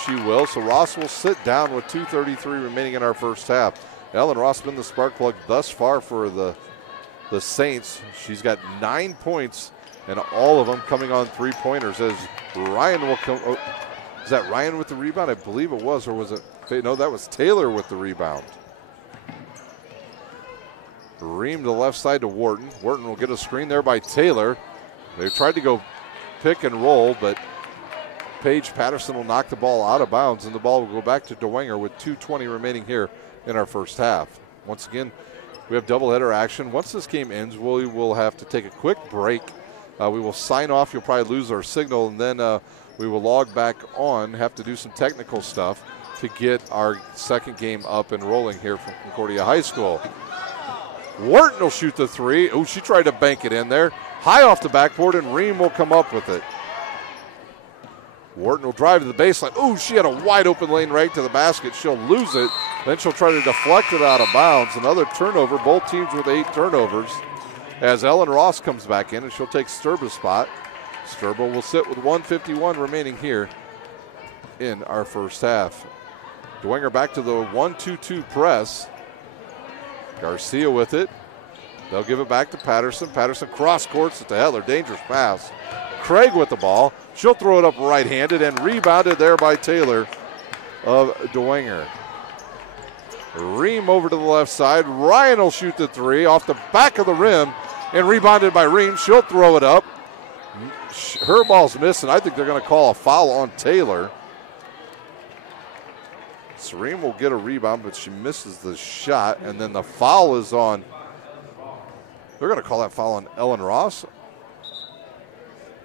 She will, so Ross will sit down with 2:33 remaining in our first half. Ellen Ross been the spark plug thus far for the Saints. She's got 9 points, and all of them coming on 3-pointers as Ryan will come. Oh, is that Ryan with the rebound? I believe it was, or was it? No, that was Taylor with the rebound. Reem to the left side to Wharton. Wharton will get a screen there by Taylor. They tried to go pick and roll, but Paige Patterson will knock the ball out of bounds, and the ball will go back to DeWanger with 2:20 remaining here in our first half. Once again, we have doubleheader action. Once this game ends, we will have to take a quick break. We will sign off. You'll probably lose our signal, and then we will log back on, have to do some technical stuff to get our second game up and rolling here from Concordia High School. Wharton will shoot the 3. Oh, she tried to bank it in there. High off the backboard, and Reem will come up with it. Wharton will drive to the baseline. Oh, she had a wide open lane right to the basket. She'll lose it. Then she'll try to deflect it out of bounds. Another turnover. Both teams with 8 turnovers. As Ellen Ross comes back in, and she'll take Sturba's spot. Sturba will sit with 1:51 remaining here in our first half. DeWanger back to the 1-2-2 press. Garcia with it. They'll give it back to Patterson. Patterson cross courts it to Hetler. Dangerous pass. Craig with the ball. She'll throw it up right-handed and rebounded there by Taylor of DeWanger. Reem over to the left side. Ryan will shoot the 3 off the back of the rim and rebounded by Reem. She'll throw it up. Her ball's missing. I think they're going to call a foul on Taylor. Serene will get a rebound, but she misses the shot, and then the foul is on. They're going to call that foul on Ellen Ross.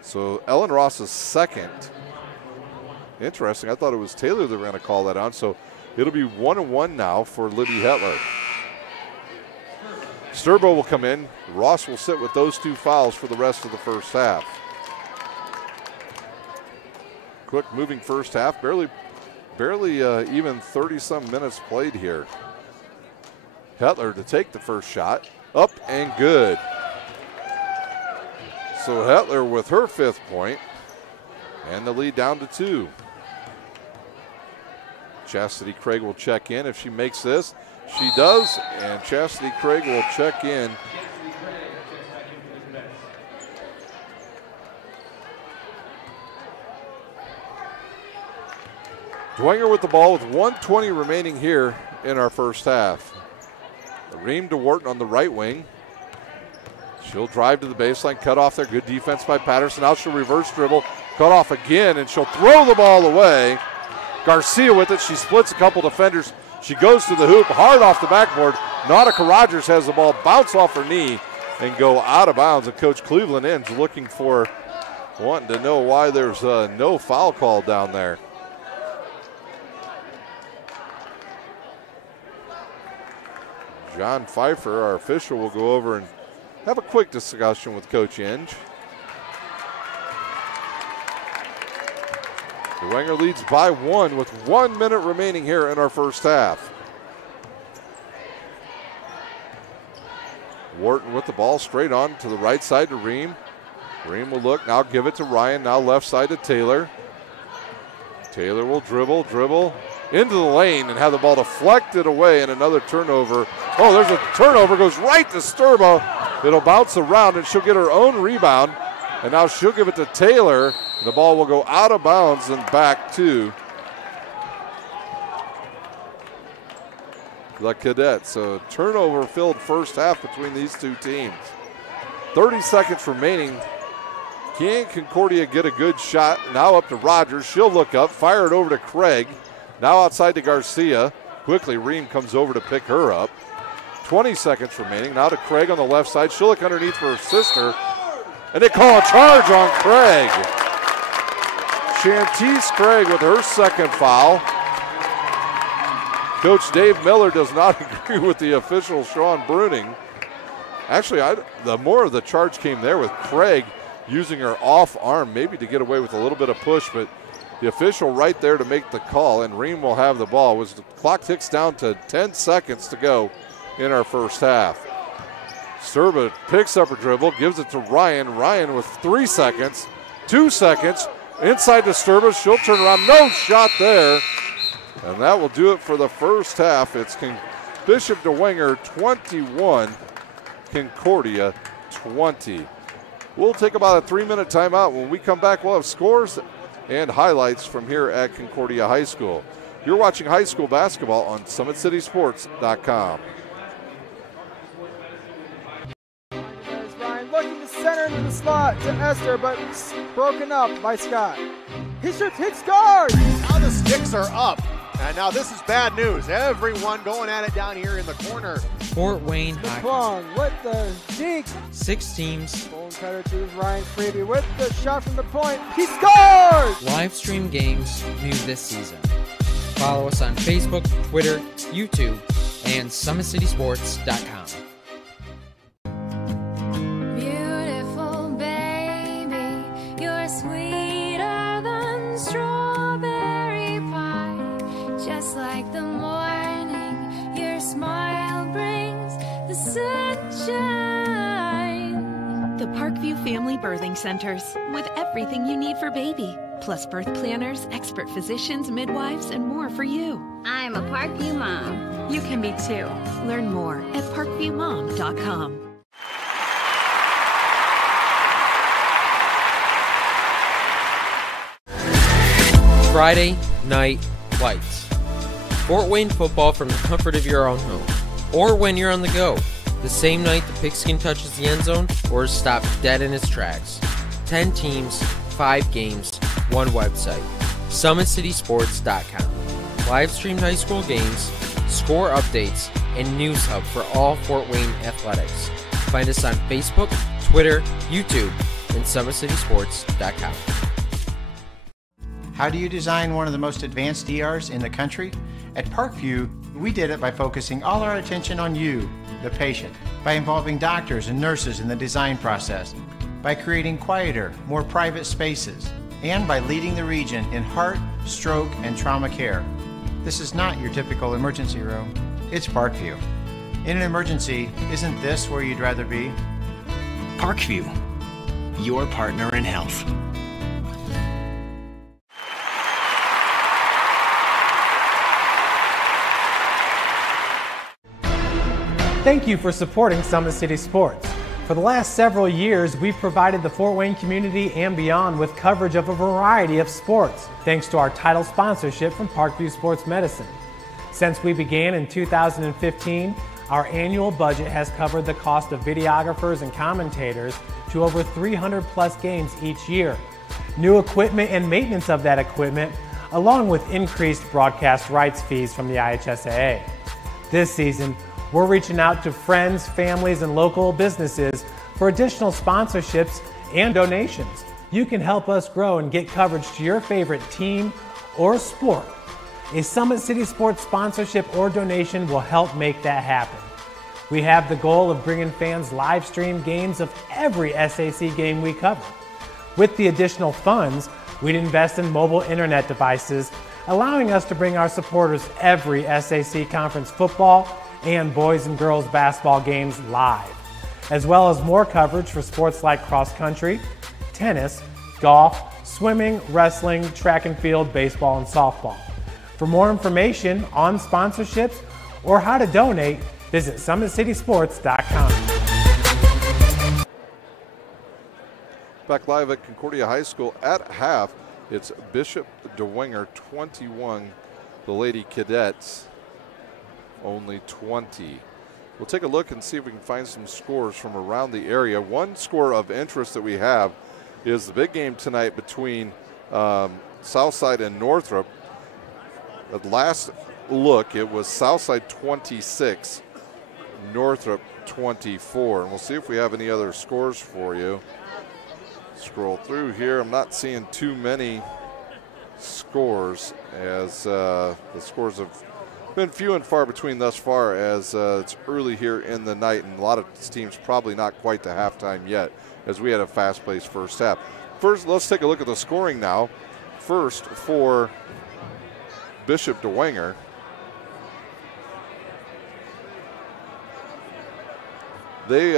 So Ellen Ross is second. Interesting. I thought it was Taylor they were going to call that on. So it'll be 1-1 now for Libby Hetler. Sturbo will come in. Ross will sit with those 2 fouls for the rest of the first half. Quick moving first half. Barely even 30-some minutes played here. Hetler to take the first shot. Up and good. So Hetler with her 5th point. And the lead down to 2. Chastity Craig will check in if she makes this. She does, and Chastity Craig will check in. Dwenger with the ball with 1:20 remaining here in our first half. Ream to Wharton on the right wing. She'll drive to the baseline, cut off there. Good defense by Patterson. Now she'll reverse dribble, cut off again, and she'll throw the ball away. Garcia with it. She splits a couple defenders. She goes to the hoop, hard off the backboard. Nautica Rogers has the ball bounce off her knee and go out of bounds. And Coach Cleveland Inns looking for, wanting to know why there's no foul call down there. John Pfeiffer, our official, will go over and have a quick discussion with Coach Inge. Dwenger leads by 1 with 1 minute remaining here in our first half. Wharton with the ball straight on to the right side to Ream. Ream will look, now give it to Ryan, now left side to Taylor. Taylor will dribble into the lane and have the ball deflected away, and another turnover. Oh, there's a turnover, goes right to Sturbo. It'll bounce around and she'll get her own rebound. And now she'll give it to Taylor. The ball will go out of bounds and back to the Cadets. So turnover-filled first half between these two teams. 30 seconds remaining. Can Concordia get a good shot? Now up to Rogers. She'll look up, fire it over to Craig. Now outside to Garcia. Quickly, Ream comes over to pick her up. 20 seconds remaining. Now to Craig on the left side. She'll look underneath for her sister. And they call a charge on Craig. Shantice Craig with her second foul. Coach Dave Miller does not agree with the official, Sean Bruning. Actually, the more of the charge came there with Craig using her off arm, maybe to get away with a little bit of push, but the official right there to make the call, and Ream will have the ball. The clock ticks down to 10 seconds to go in our first half. Sturba picks up her dribble, gives it to Ryan. Ryan with 3 seconds, 2 seconds, inside to Sturba. She'll turn around, no shot there. And that will do it for the first half. It's Bishop Dwenger 21, Concordia 20. We'll take about a 3-minute timeout. When we come back, we'll have scores and highlights from here at Concordia High School. You're watching high school basketball on SummitCitySports.com. Looking to center into the slot to Esther, but broken up by Scott. He shoots, hits, guard! Now the sticks are up. And now this is bad news. Everyone going at it down here in the corner. Fort Wayne Hockey. McClung with the dink. 6 teams. Bone cutter to Ryan Freeby with the shot from the point. He scores! Live stream games new this season. Follow us on Facebook, Twitter, YouTube, and SummitCitySports.com. Like the morning, your smile brings the sunshine. The Parkview Family Birthing Centers, with everything you need for baby, plus birth planners, expert physicians, midwives, and more for you. I'm a Parkview mom. You can be too. Learn more at parkviewmom.com. Friday Night Lights. Fort Wayne football from the comfort of your own home, or when you're on the go, the same night the pigskin touches the end zone or is stopped dead in its tracks. 10 teams, 5 games, 1 website. SummitCitySports.com. Live streamed high school games, score updates, and news hub for all Fort Wayne athletics. Find us on Facebook, Twitter, YouTube, and SummitCitySports.com. How do you design one of the most advanced ERs in the country? At Parkview, we did it by focusing all our attention on you, the patient, by involving doctors and nurses in the design process, by creating quieter, more private spaces, and by leading the region in heart, stroke, and trauma care. This is not your typical emergency room. It's Parkview. In an emergency, isn't this where you'd rather be? Parkview, your partner in health. Thank you for supporting Summit City Sports. For the last several years, we've provided the Fort Wayne community and beyond with coverage of a variety of sports, thanks to our title sponsorship from Parkview Sports Medicine. Since we began in 2015, our annual budget has covered the cost of videographers and commentators to over 300 plus games each year. New equipment and maintenance of that equipment, along with increased broadcast rights fees from the IHSAA. This season, we're reaching out to friends, families, and local businesses for additional sponsorships and donations. You can help us grow and get coverage to your favorite team or sport. A Summit City Sports sponsorship or donation will help make that happen. We have the goal of bringing fans live stream games of every SAC game we cover. With the additional funds, we'd invest in mobile internet devices, allowing us to bring our supporters every SAC conference football and boys and girls basketball games live, as well as more coverage for sports like cross country, tennis, golf, swimming, wrestling, track and field, baseball, and softball. For more information on sponsorships or how to donate, visit SummitCitySports.com. Back live at Concordia High School at half, it's Bishop Dwenger 21, the Lady Cadets only 20. We'll take a look and see if we can find some scores from around the area. One score of interest that we have is the big game tonight between Southside and Northrop. At last look, it was Southside 26, Northrop 24. And we'll see if we have any other scores for you. Scroll through here. I'm not seeing too many scores, as the scores have been few and far between thus far, as it's early here in the night, and a lot of teams probably not quite to halftime yet, as we had a fast-paced first half. First, let's take a look at the scoring now. First, for Bishop Dwenger, they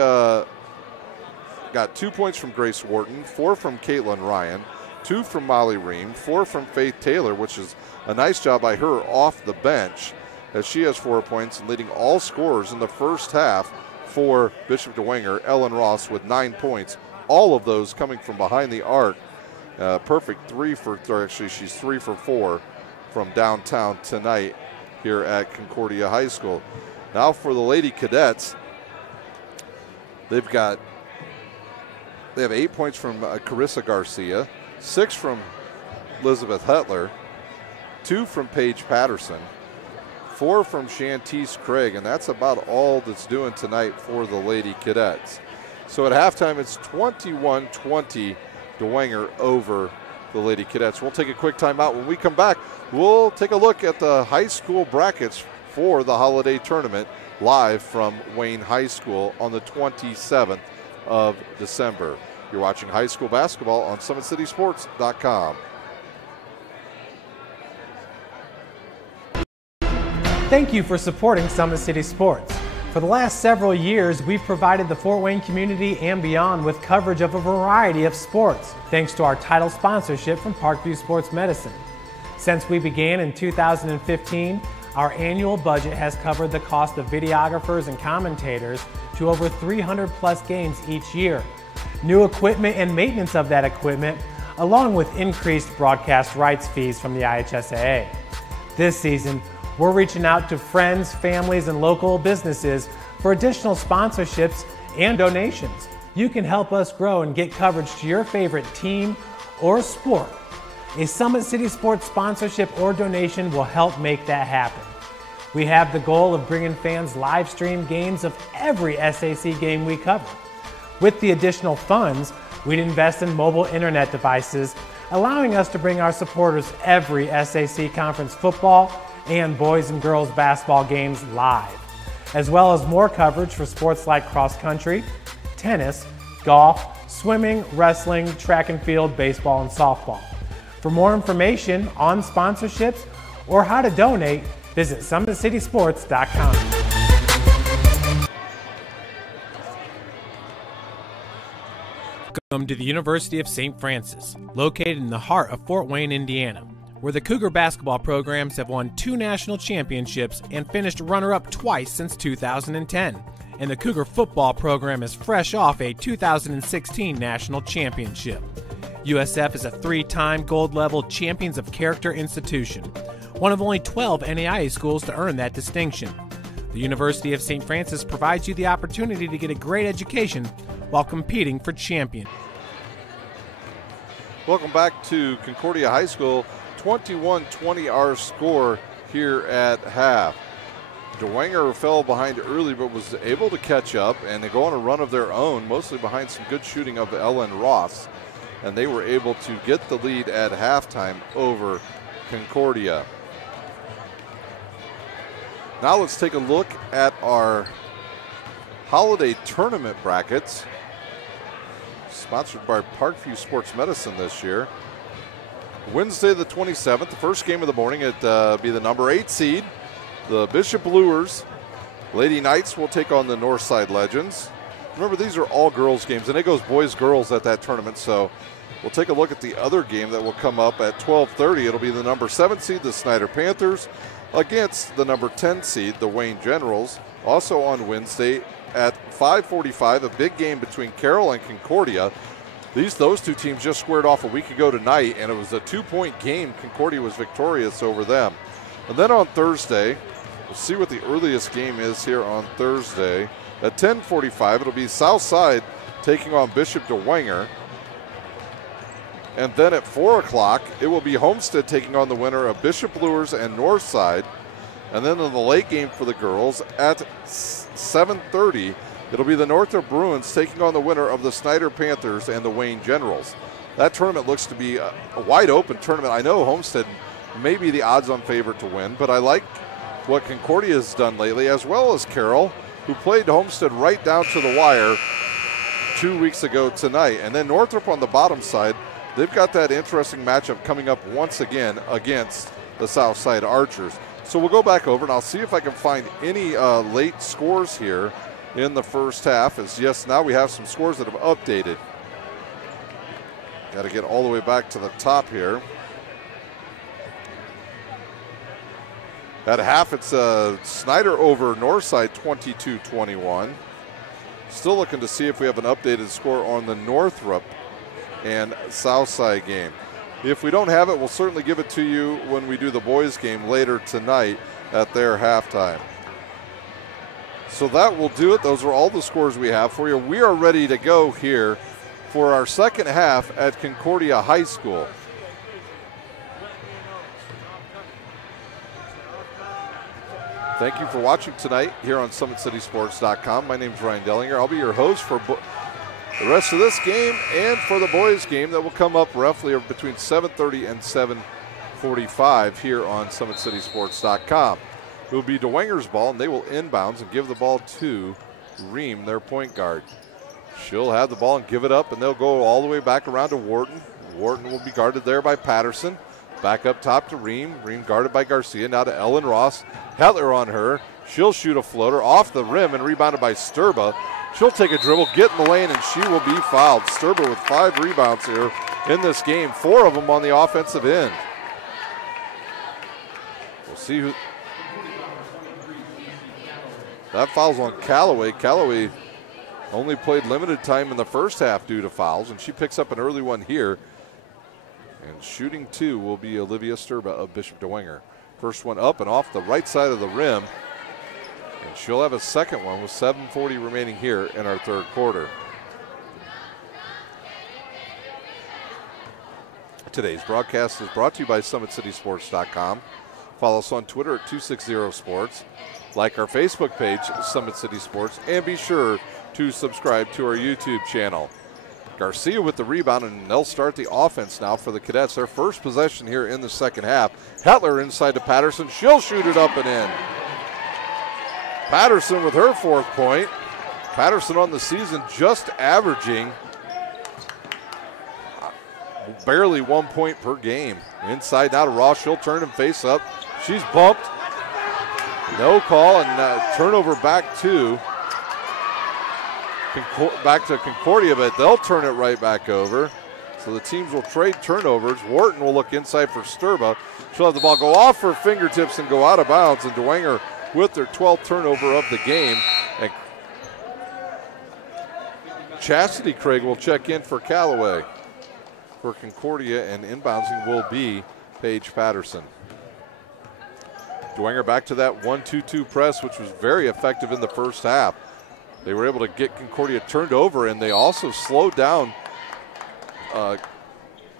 got 2 points from Grace Wharton, 4 from Caitlin Ryan, 2 from Molly Ream, 4 from Faith Taylor, which is a nice job by her off the bench, as she has 4 points, and leading all scorers in the first half for Bishop Dwenger, Ellen Ross with 9 points, all of those coming from behind the arc. Perfect 3 for, or actually she's 3 for 4 from downtown tonight here at Concordia High School. Now for the Lady Cadets, they have 8 points from Carissa Garcia, 6 from Elizabeth Hetler, 2 from Paige Patterson, 4 from Shantice Craig, and that's about all that's doing tonight for the Lady Cadets. So at halftime, it's 21-20 Dwenger over the Lady Cadets. We'll take a quick timeout. When we come back, we'll take a look at the high school brackets for the holiday tournament live from Wayne High School on the 27th of December. You're watching high school basketball on SummitCitySports.com. Thank you for supporting Summit City Sports. For the last several years, we've provided the Fort Wayne community and beyond with coverage of a variety of sports, thanks to our title sponsorship from Parkview Sports Medicine. Since we began in 2015, our annual budget has covered the cost of videographers and commentators to over 300 plus games each year. New equipment and maintenance of that equipment, along with increased broadcast rights fees from the IHSAA. This season, we're reaching out to friends, families, and local businesses for additional sponsorships and donations. you can help us grow and get coverage to your favorite team or sport. A Summit City Sports sponsorship or donation will help make that happen. We have the goal of bringing fans live stream games of every SAC game we cover. With the additional funds, we'd invest in mobile internet devices, allowing us to bring our supporters every SAC conference football and boys and girls basketball games live, as well as more coverage for sports like cross country, tennis, golf, swimming, wrestling, track and field, baseball, and softball. For more information on sponsorships or how to donate, visit SummitCitySports.com. Welcome to the University of St. Francis, located in the heart of Fort Wayne, Indiana, where the Cougar basketball programs have won 2 national championships and finished runner-up twice since 2010. And the Cougar football program is fresh off a 2016 national championship. USF is a 3-time gold-level Champions of Character institution, one of only 12 NAIA schools to earn that distinction. The University of St. Francis provides you the opportunity to get a great education while competing for champion. Welcome back to Concordia High School. 21-20 our score here at half. Dwenger fell behind early but was able to catch up, and they go on a run of their own, mostly behind some good shooting of Ellen Ross. And they were able to get the lead at halftime over Concordia. Now let's take a look at our holiday tournament brackets, sponsored by Parkview Sports Medicine this year. Wednesday the 27th, the first game of the morning, it'll be the number 8 seed. The Bishop Lures Lady Knights will take on the Northside Legends. Remember, these are all girls games, and it goes boys-girls at that tournament, so we'll take a look at the other game that will come up at 12:30. It'll be the number 7 seed, the Snyder Panthers, against the number 10 seed, the Wayne Generals. Also on Wednesday at 5:45, a big game between Carroll and Concordia. Those two teams just squared off a week ago tonight, and it was a 2-point game. Concordia was victorious over them. And then on Thursday, we'll see what the earliest game is here on Thursday. At 10:45, it'll be Southside taking on Bishop Dwenger. And then at 4 o'clock, it will be Homestead taking on the winner of Bishop Lures and Northside. And then in the late game for the girls at 7:30, it'll be the Northrop Bruins taking on the winner of the Snyder Panthers and the Wayne Generals. That tournament looks to be a wide open tournament. I know Homestead may be the odds-on favorite to win, but I like what Concordia has done lately, as well as Carroll, who played Homestead right down to the wire 2 weeks ago tonight. And then Northrop on the bottom side, they've got that interesting matchup coming up once again against the Southside Archers. So we'll go back over, and I'll see if I can find any late scores here in the first half. As yes, now we have some scores that have updated. Got to get all the way back to the top here. At half, it's Snyder over Northside 22-21. Still looking to see if we have an updated score on the Northrop and Southside game. If we don't have it, we'll certainly give it to you when we do the boys game later tonight at their halftime. So that will do it. Those are all the scores we have for you. We are ready to go here for our second half at Concordia High School. Thank you for watching tonight here on SummitCitySports.com. My name is Ryan Dellinger. I'll be your host for the rest of this game and for the boys game that will come up roughly between 7:30 and 7:45 here on SummitCitySports.com. It will be Dwenger's ball, and they will inbounds and give the ball to Ream, their point guard. She'll have the ball and give it up, and they'll go all the way back around to Wharton. Wharton will be guarded there by Patterson. Back up top to Ream. Ream guarded by Garcia. Now to Ellen Ross. Hetler on her. She'll shoot a floater off the rim and rebounded by Sturba. She'll take a dribble, get in the lane, and she will be fouled. Sturba with 5 rebounds here in this game, 4 of them on the offensive end. We'll see who. That foul's on Callaway. Callaway only played limited time in the first half due to fouls, and she picks up an early one here. And shooting 2 will be Olivia Sturba of Bishop Dwenger. First one up and off the right side of the rim. And she'll have a second one with 7:40 remaining here in our third quarter. Today's broadcast is brought to you by SummitCitySports.com. Follow us on Twitter at 260sports. Like our Facebook page, Summit City Sports, and be sure to subscribe to our YouTube channel. Garcia with the rebound, and they'll start the offense now for the Cadets. Their first possession here in the second half. Hetler inside to Patterson. She'll shoot it up and in. Patterson with her 4th point. Patterson on the season just averaging barely 1 point per game. Inside now to Ross. She'll turn and face up. She's bumped. No call, and turnover back to Concordia, but they'll turn it right back over. So the teams will trade turnovers. Wharton will look inside for Sturba. She'll have the ball go off her fingertips and go out of bounds, and Dwenger with their 12th turnover of the game. And Chastity Craig will check in for Callaway. For Concordia, and inbouncing will be Paige Patterson. Dwenger back to that 1-2-2 press, which was very effective in the first half. They were able to get Concordia turned over, and they also slowed down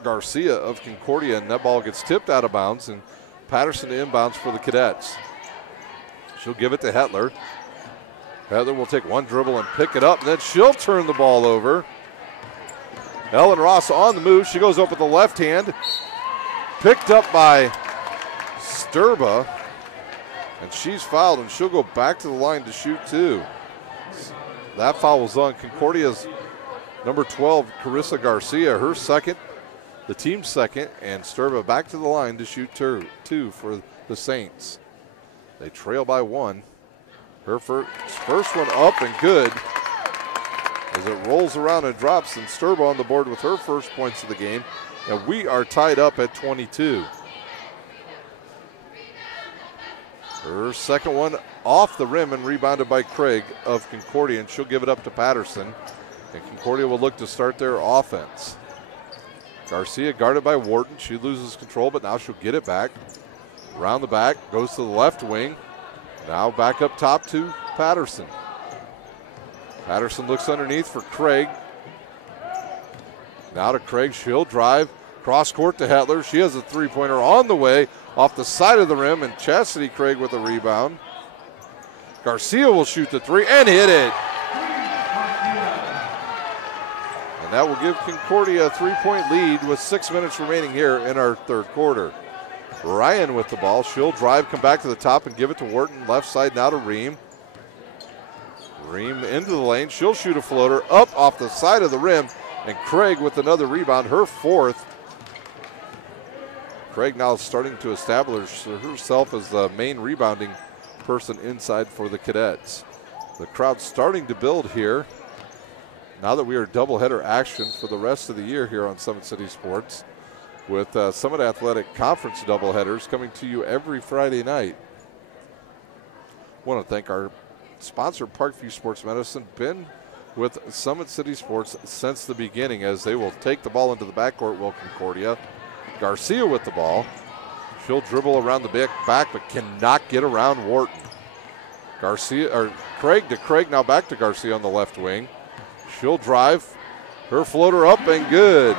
Garcia of Concordia, and that ball gets tipped out of bounds, and Patterson inbounds for the Cadets. She'll give it to Hetler. Hetler will take one dribble and pick it up, and then she'll turn the ball over. Ellen Ross on the move. She goes up with the left hand. Picked up by Sturba. And she's fouled, and she'll go back to the line to shoot 2. That foul was on Concordia's number 12, Carissa Garcia, her second, the team's second, and Sturba back to the line to shoot 2 for the Saints. They trail by 1. Her first one up and good as it rolls around and drops, and Sturba on the board with her first points of the game, and we are tied up at 22. Her second one off the rim and rebounded by Craig of Concordia, and she'll give it up to Patterson. And Concordia will look to start their offense. Garcia guarded by Wharton. She loses control, but now she'll get it back. Around the back, goes to the left wing. Now back up top to Patterson. Patterson looks underneath for Craig. Now to Craig, she'll drive. Cross court to Hetler. She has a three-pointer on the way off the side of the rim, and Chastity Craig with a rebound. Garcia will shoot the 3 and hit it. And that will give Concordia a 3-point lead with 6 minutes remaining here in our third quarter. Ryan with the ball. She'll drive, come back to the top, and give it to Wharton. Left side now to Ream. Ream into the lane. She'll shoot a floater up off the side of the rim, and Craig with another rebound, her 4th. Craig now starting to establish herself as the main rebounding person inside for the Cadets. The crowd's starting to build here now that we are doubleheader action for the rest of the year here on Summit City Sports, with Summit Athletic Conference doubleheaders coming to you every Friday night. I want to thank our sponsor, Parkview Sports Medicine, been with Summit City Sports since the beginning, as they will take the ball into the backcourt. Will Concordia. Garcia with the ball. She'll dribble around the back, but cannot get around Wharton. Craig to Craig, now back to Garcia on the left wing. She'll drive. Her floater up and good.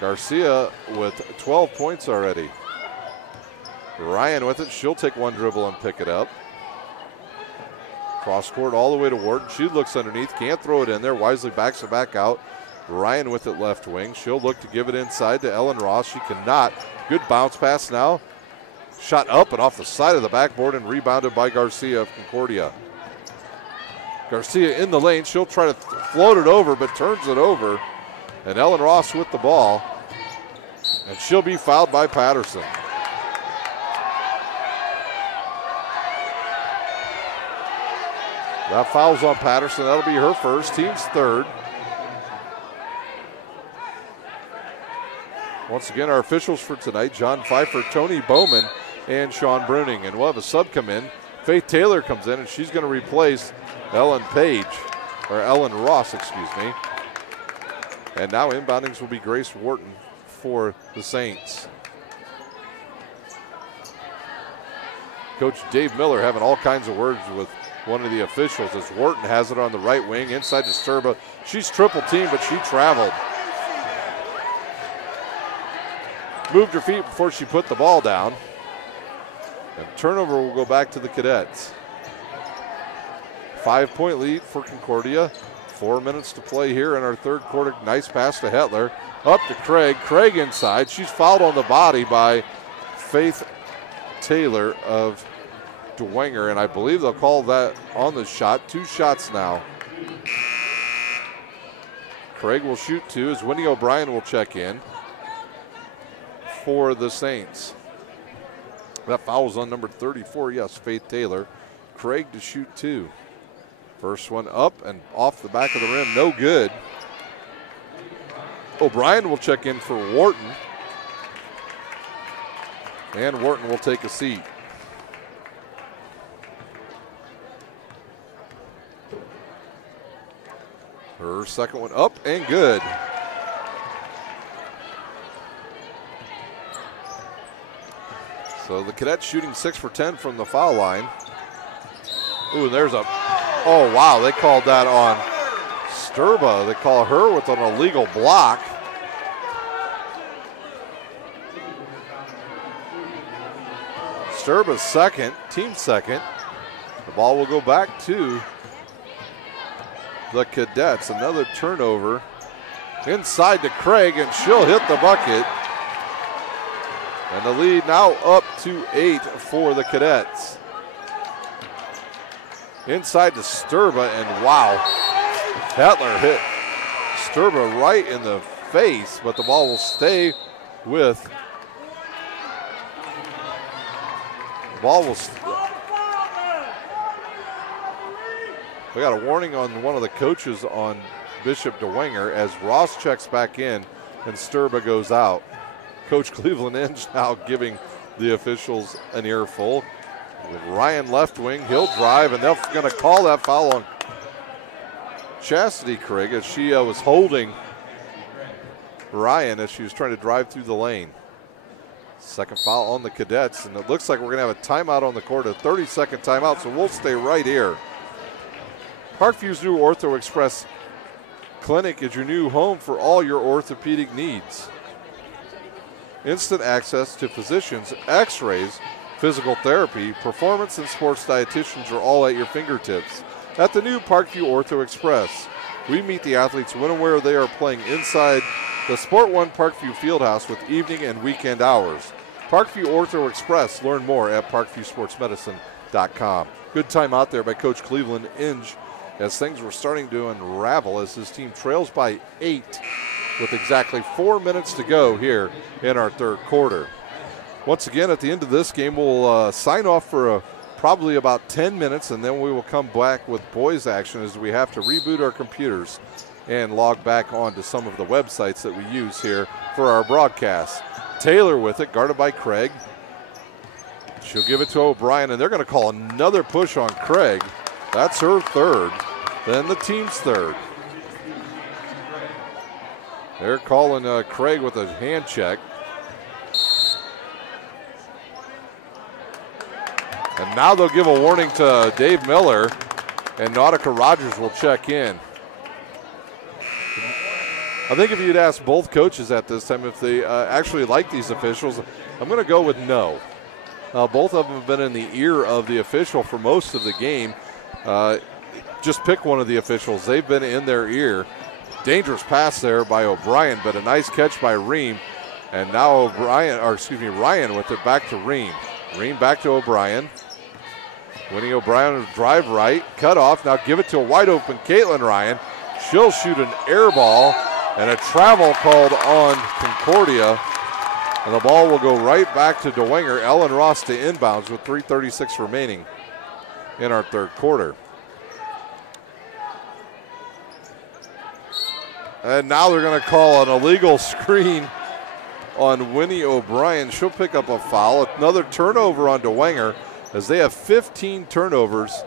Garcia with 12 points already. Ryan with it. She'll take one dribble and pick it up. Cross court all the way to Wharton. She looks underneath, can't throw it in there. Wisely backs it back out. Ryan with it left wing. She'll look to give it inside to Ellen Ross. She cannot. Good bounce pass now. Shot up and off the side of the backboard and rebounded by Garcia of Concordia. Garcia in the lane. She'll try to float it over, but turns it over. And Ellen Ross with the ball. And she'll be fouled by Patterson. That foul's on Patterson. That'll be her first, team's third. Once again, our officials for tonight, John Pfeiffer, Tony Bowman, and Sean Bruning. And we'll have a sub come in. Faith Taylor comes in, and she's going to replace Ellen Ross, excuse me. And now inboundings will be Grace Wharton for the Saints. Coach Dave Miller having all kinds of words with one of the officials as Wharton has it on the right wing, inside to Sturba. She's triple teamed, but she traveled. moved her feet before she put the ball down. And turnover will go back to the Cadets. 5-point lead for Concordia. 4 minutes to play here in our third quarter. Nice pass to Hetler. Up to Craig. Craig inside. She's fouled on the body by Faith Taylor of Dwenger, and I believe they'll call that on the shot. 2 shots now. Craig will shoot 2 as Winnie O'Brien will check in for the Saints. That foul's on number 34, yes, Faith Taylor. Craig to shoot 2. First one up and off the back of the rim, no good. O'Brien will check in for Wharton. And Wharton will take a seat. Her second one up and good. So the Cadets shooting 6 for 10 from the foul line. Ooh, there's a, oh wow, they called that on Sturba. They call her with an illegal block. Sturba's second, team second. The ball will go back to the Cadets. Another turnover inside to Craig, and she'll hit the bucket. And the lead now up to 8 for the Cadets. Inside to Sturba, and wow, Hetler hit Sturba right in the face, but the ball will stay with, we got a warning on one of the coaches on Bishop Dwenger as Ross checks back in and Sturba goes out. Coach Cleveland Inge now giving the officials an earful. With Ryan left wing, he'll drive, and they're going to call that foul on Chastity Craig as she was holding Ryan as she was trying to drive through the lane. Second foul on the Cadets, and it looks like we're going to have a timeout on the court, a 30-second timeout, so we'll stay right here. Parkview's new Ortho Express Clinic is your new home for all your orthopedic needs. Instant access to physicians, x-rays, physical therapy, performance, and sports dietitians are all at your fingertips. At the new Parkview Ortho Express, we meet the athletes when and where they are playing inside the Sport One Parkview Fieldhouse with evening and weekend hours. Parkview Ortho Express. Learn more at parkviewsportsmedicine.com. Good time out there by Coach Cleveland Inge as things were starting to unravel as his team trails by 8 with exactly 4 minutes to go here in our third quarter. Once again, at the end of this game, we'll sign off for probably about 10 minutes, and then we will come back with boys action as we have to reboot our computers and log back onto some of the websites that we use here for our broadcast. Taylor with it, guarded by Craig. She'll give it to O'Brien, and they're going to call another push on Craig. That's her third, then the team's third. They're calling Craig with a hand check. And now they'll give a warning to Dave Miller, and Nautica Rogers will check in. I think if you'd ask both coaches at this time if they actually like these officials, I'm going to go with no. Both of them have been in the ear of the official for most of the game. Just pick one of the officials. They've been in their ear. Dangerous pass there by O'Brien, but a nice catch by Ream. And now Ryan with it back to Ream. Ream back to O'Brien. Winnie O'Brien will drive right, cut off. Now give it to a wide open Caitlin Ryan. She'll shoot an air ball, and a travel called on Concordia. And the ball will go right back to Dwenger. Ellen Ross to inbounds with 3:36 remaining in our third quarter. And now they're going to call an illegal screen on Winnie O'Brien. She'll pick up a foul. Another turnover on Dwenger as they have 15 turnovers,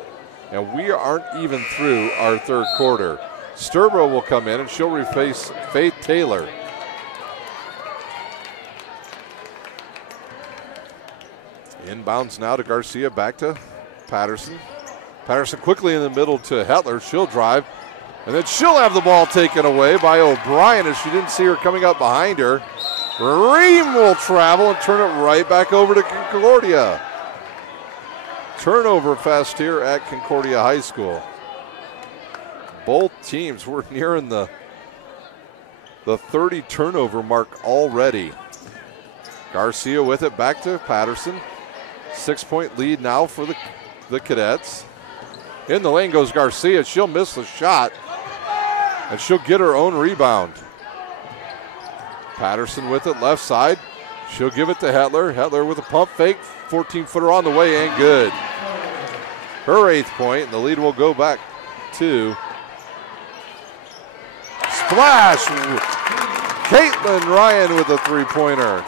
and we aren't even through our third quarter. Sturba will come in, and she'll reface Faith Taylor. Inbounds now to Garcia, back to Patterson. Patterson quickly in the middle to Hetler. She'll drive, and then she'll have the ball taken away by O'Brien as she didn't see her coming up behind her. Ream will travel and turn it right back over to Concordia. Turnover fest here at Concordia High School. Both teams were nearing the 30 turnover mark already. Garcia with it back to Patterson. 6-point lead now for the Cadets. In the lane goes Garcia. She'll miss the shot, and she'll get her own rebound. Patterson with it, left side. She'll give it to Hetler. Hetler with a pump fake. 14-footer on the way and good. Her 8th point, and the lead will go back to Splash. Caitlin Ryan with a 3-pointer.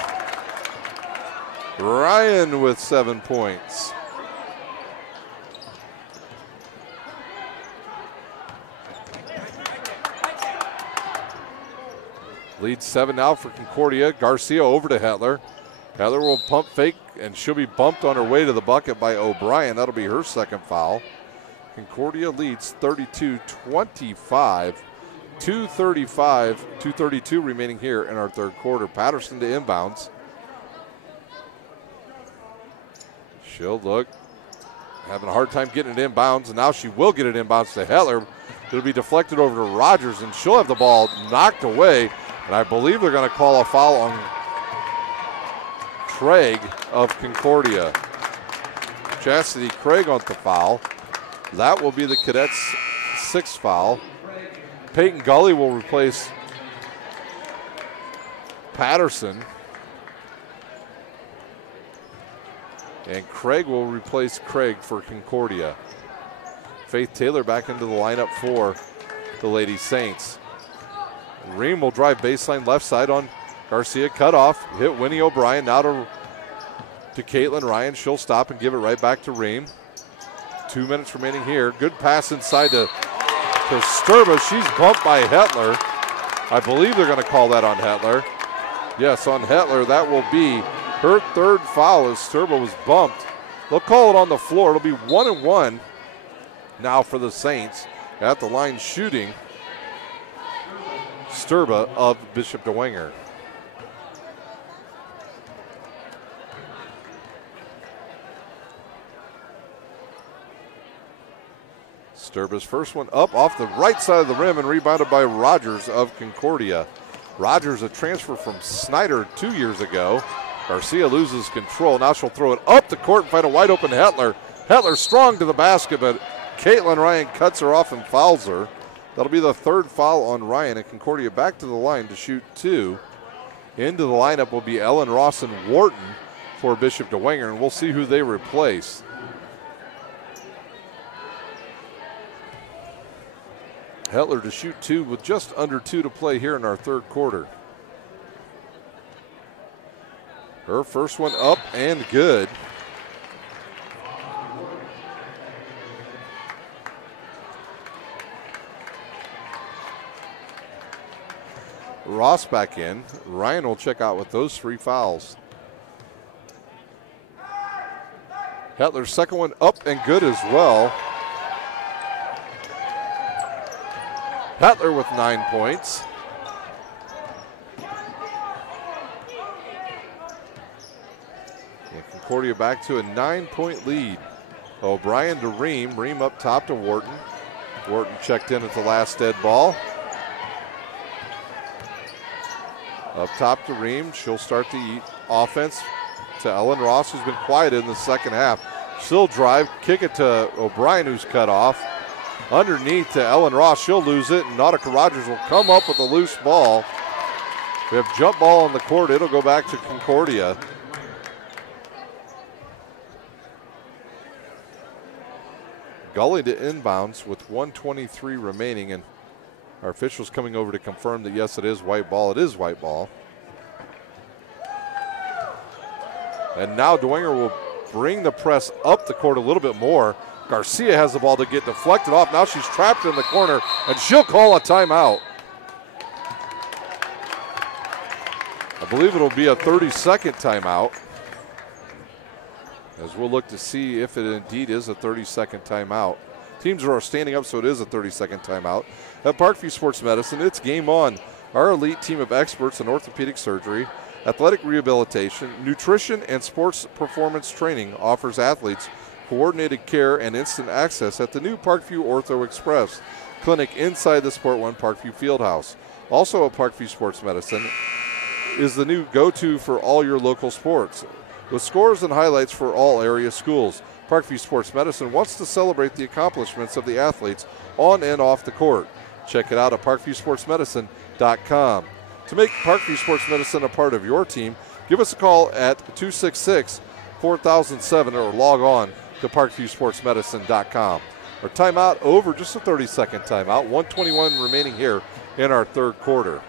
Ryan with 7 points. Lead 7 now for Concordia. Garcia over to Hetler. Hetler will pump fake, and she'll be bumped on her way to the bucket by O'Brien. That'll be her 2nd foul. Concordia leads 32-25. 2:32 remaining here in our 3rd quarter. Patterson to inbounds. She'll look, having a hard time getting it inbounds, and now she will get it inbounds to Hetler. It'll be deflected over to Rogers, and she'll have the ball knocked away, and I believe they're going to call a foul on Craig of Concordia. Chastity Craig on the foul. That will be the Cadets' 6th foul. Peyton Gully will replace Patterson. And Craig will replace Craig for Concordia. Faith Taylor back into the lineup for the Lady Saints. Ream will drive baseline left side on Garcia. Cut off. Hit Winnie O'Brien. Now to Caitlin Ryan. She'll stop and give it right back to Ream. 2 minutes remaining here. Good pass inside to Sturba. She's bumped by Hetler. I believe they're going to call that on Hetler. Yes, on Hetler. That will be her 3rd foul as Sturba was bumped. They'll call it on the floor. It'll be 1-1 now for the Saints. At the line shooting, Sturba of Bishop DeWinger. Sturba's first one up off the right side of the rim and rebounded by Rogers of Concordia. Rogers, a transfer from Snyder 2 years ago. Garcia loses control. Now she'll throw it up the court and find a wide open Hetler. Hetler strong to the basket, but Caitlin Ryan cuts her off and fouls her. That'll be the 3rd foul on Ryan, and Concordia back to the line to shoot 2. Into the lineup will be Ellen Ross and Wharton for Bishop DeWinger, and we'll see who they replace. Hetler to shoot 2 with just under 2 to play here in our 3rd quarter. Her first one up and good. Ross back in. Ryan will check out with those 3 fouls. Hetler's second one up and good as well. Hetler with 9 points. And Concordia back to a 9-point lead. O'Brien to Ream. Ream up top to Wharton. Wharton checked in at the last dead ball. Up top to Ream. She'll start to eat offense to Ellen Ross, who's been quiet in the 2nd half. She'll drive, kick it to O'Brien, who's cut off. Underneath to Ellen Ross. She'll lose it, and Nautica Rogers will come up with a loose ball. We have jump ball on the court. It'll go back to Concordia. Gully to inbounds with 1:23 remaining, and our officials coming over to confirm that, yes, it is white ball. It is white ball. And now DeWinger will bring the press up the court a little bit more. Garcia has the ball to get deflected off. Now she's trapped in the corner, and she'll call a timeout. I believe it'll be a 30-second timeout, as we'll look to see if it indeed is a 30-second timeout. Teams are standing up, so it is a 30-second timeout. At Parkview Sports Medicine, it's game on. Our elite team of experts in orthopedic surgery Athletic Rehabilitation, Nutrition, and Sports Performance Training offers athletes coordinated care and instant access at the new Parkview Ortho Express clinic inside the Sport One Parkview Fieldhouse. Also at Parkview Sports Medicine is the new go-to for all your local sports. With scores and highlights for all area schools, Parkview Sports Medicine wants to celebrate the accomplishments of the athletes on and off the court. Check it out at parkviewsportsmedicine.com. To make Parkview Sports Medicine a part of your team, give us a call at 266-4007 or log on to parkviewsportsmedicine.com. Our timeout over, just a 30-second timeout. 1:21 remaining here in our third quarter.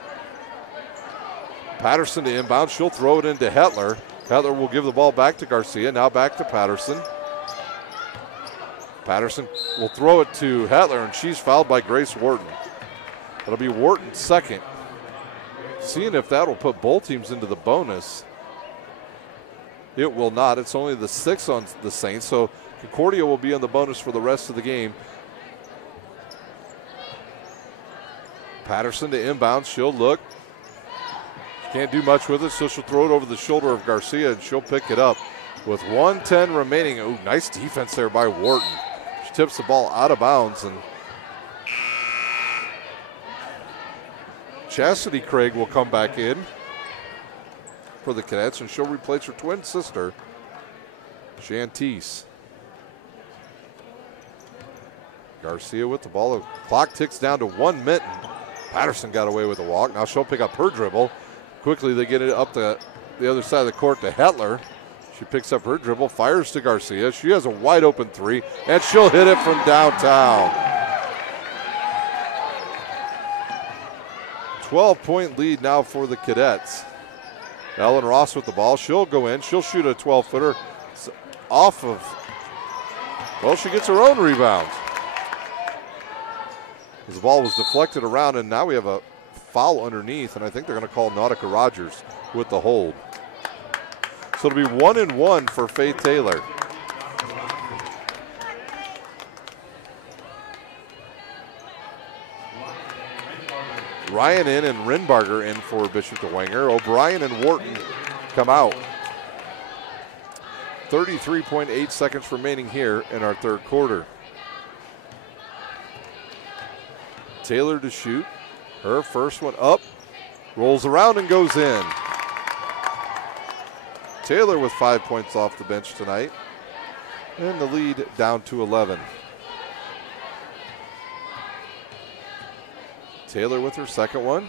Patterson to inbound. She'll throw it into Hetler. Hetler will give the ball back to Garcia. Now back to Patterson. Patterson will throw it to Hetler, and she's fouled by Grace Wharton. It'll be Wharton's second. Seeing if that'll put both teams into the bonus. It will not. It's only the 6 on the Saints, so Concordia will be on the bonus for the rest of the game. Patterson to inbound. She'll look. Can't do much with it, so she'll throw it over the shoulder of Garcia, and she'll pick it up with 1:10 remaining. Ooh, nice defense there by Wharton. She tips the ball out of bounds, and Chastity Craig will come back in for the Cadets, and she'll replace her twin sister, Shantice. Garcia with the ball. The clock ticks down to 1 minute. Patterson got away with a walk. Now she'll pick up her dribble. Quickly they get it up the other side of the court to Hetler. She picks up her dribble, fires to Garcia. She has a wide open three, and she'll hit it from downtown. 12-point lead now for the Cadets. Ellen Ross with the ball. She'll go in. She'll shoot a 12-footer off of, well, she gets her own rebound. As the ball was deflected around, and now we have a foul underneath, and I think they're going to call Nautica Rogers with the hold. So it'll be 1-1 for Faith Taylor. Ryan in and Rinbarger in for Bishop DeWanger. O'Brien and Wharton come out. 33.8 seconds remaining here in our third quarter. Taylor to shoot. Her first one up, rolls around and goes in. Taylor with 5 points off the bench tonight. And the lead down to 11. Taylor with her second one.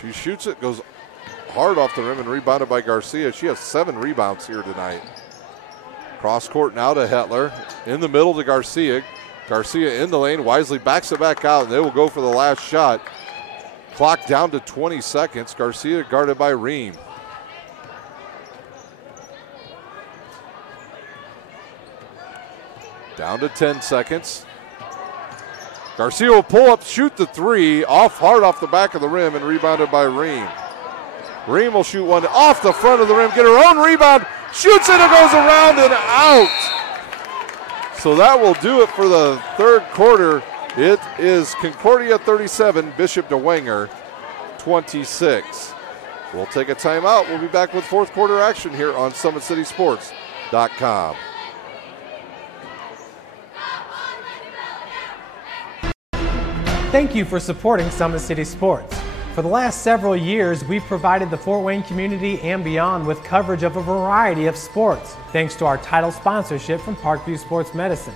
She shoots it, goes hard off the rim and rebounded by Garcia. She has 7 rebounds here tonight. Cross court now to Hetler. In the middle to Garcia. Garcia in the lane, wisely backs it back out, and they will go for the last shot. Clock down to 20 seconds. Garcia guarded by Ream. Down to 10 seconds. Garcia will pull up, shoot the three, hard off the back of the rim, and rebounded by Ream. Ream will shoot one off the front of the rim, get her own rebound, shoots it, and goes around and out. So that will do it for the third quarter. It is Concordia 37, Bishop DeWanger 26. We'll take a timeout. We'll be back with fourth quarter action here on SummitCitySports.com. Thank you for supporting Summit City Sports. For the last several years, we've provided the Fort Wayne community and beyond with coverage of a variety of sports, thanks to our title sponsorship from Parkview Sports Medicine.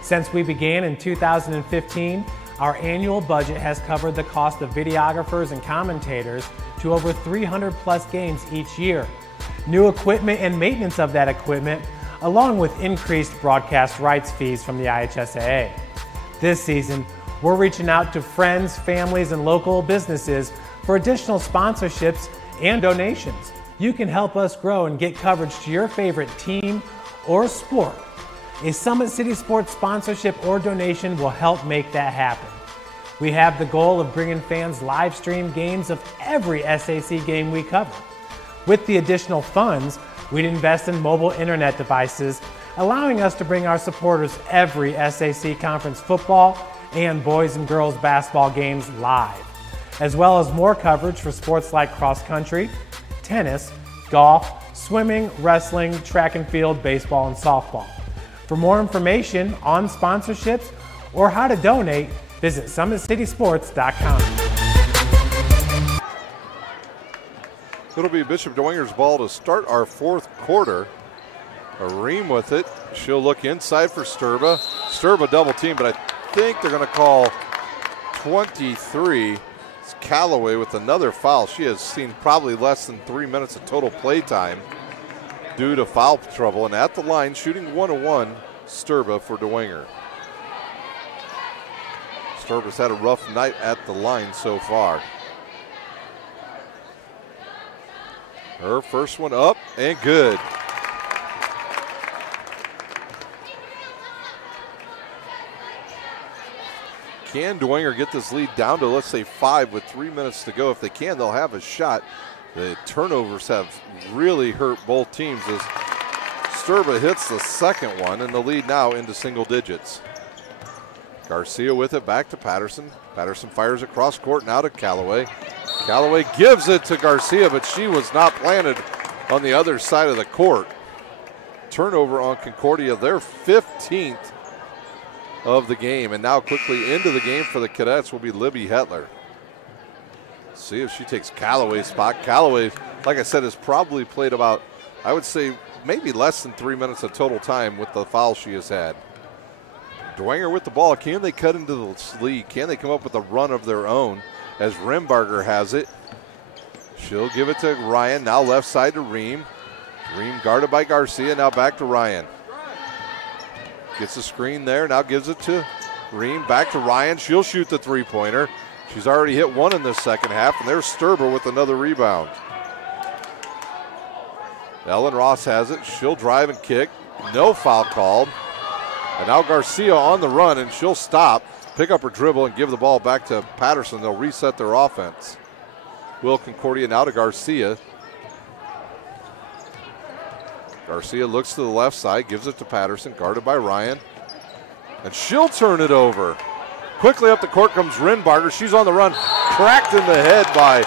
Since we began in 2015, our annual budget has covered the cost of videographers and commentators to over 300 plus games each year. New equipment and maintenance of that equipment, along with increased broadcast rights fees from the IHSAA. This season, we're reaching out to friends, families, and local businesses for additional sponsorships and donations. You can help us grow and get coverage to your favorite team or sport. A Summit City Sports sponsorship or donation will help make that happen. We have the goal of bringing fans live stream games of every SAC game we cover. With the additional funds, we'd invest in mobile internet devices, allowing us to bring our supporters every SAC conference football and boys and girls basketball games live, as well as more coverage for sports like cross country, tennis, golf, swimming, wrestling, track and field, baseball, and softball. For more information on sponsorships or how to donate, visit SummitCitySports.com. It'll be Bishop Dwenger's ball to start our fourth quarter. Ream with it. She'll look inside for Sturba. Sturba double team, but I think they're going to call 23. It's Callaway with another foul. She has seen probably less than 3 minutes of total play time due to foul trouble. And at the line, shooting 1-1, Sturba for Dwenger. Sturba's had a rough night at the line so far. Her first one up and good. Can Dwenger get this lead down to, let's say, 5 with 3 minutes to go? If they can, they'll have a shot. The turnovers have really hurt both teams as Sturba hits the second one, and the lead now into single digits. Garcia with it, back to Patterson. Patterson fires across court now to Callaway. Callaway gives it to Garcia, but she was not planted on the other side of the court. Turnover on Concordia, their 15th of the game, and now quickly into the game for the Cadets will be Libby Hetler. See if she takes Callaway's spot. Callaway, like I said, has probably played about, I would say, maybe less than 3 minutes of total time with the foul she has had. Dwenger with the ball. Can they cut into the lead? Can they come up with a run of their own as Rimbarger has it? She'll give it to Ryan. Now left side to Ream. Ream guarded by Garcia. Now back to Ryan. Gets the screen there. Now gives it to Ream. Back to Ryan. She'll shoot the three-pointer. She's already hit one in the second half, and there's Sturba with another rebound. Ellen Ross has it. She'll drive and kick. No foul called. And now Garcia on the run, and she'll stop, pick up her dribble, and give the ball back to Patterson. They'll reset their offense. Will Concordia now to Garcia. Garcia looks to the left side, gives it to Patterson, guarded by Ryan. And she'll turn it over. Quickly up the court comes Rinbarger. She's on the run, cracked in the head by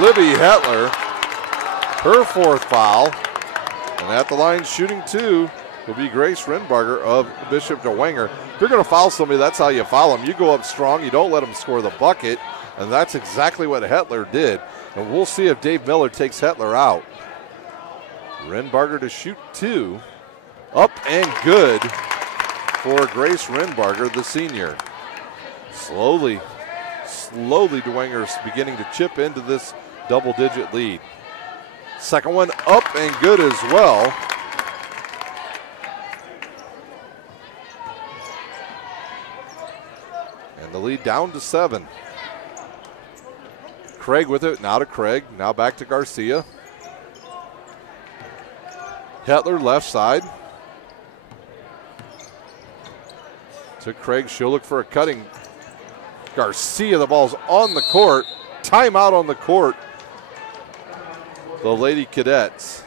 Libby Hetler. Her fourth foul. And at the line shooting two will be Grace Rinbarger of Bishop Dwenger. If you're going to foul somebody, that's how you foul them. You go up strong, you don't let them score the bucket, and that's exactly what Hetler did. And we'll see if Dave Miller takes Hetler out. Rinbarger to shoot two. Up and good for Grace Rinbarger, the senior. Slowly Dwenger's beginning to chip into this double-digit lead. Second one up and good as well. And the lead down to 7. Craig with it, now to Craig, now back to Garcia. Hetler left side. To Craig, she'll look for a cutting. Garcia, the ball's on the court. Timeout on the court. The Lady Cadets.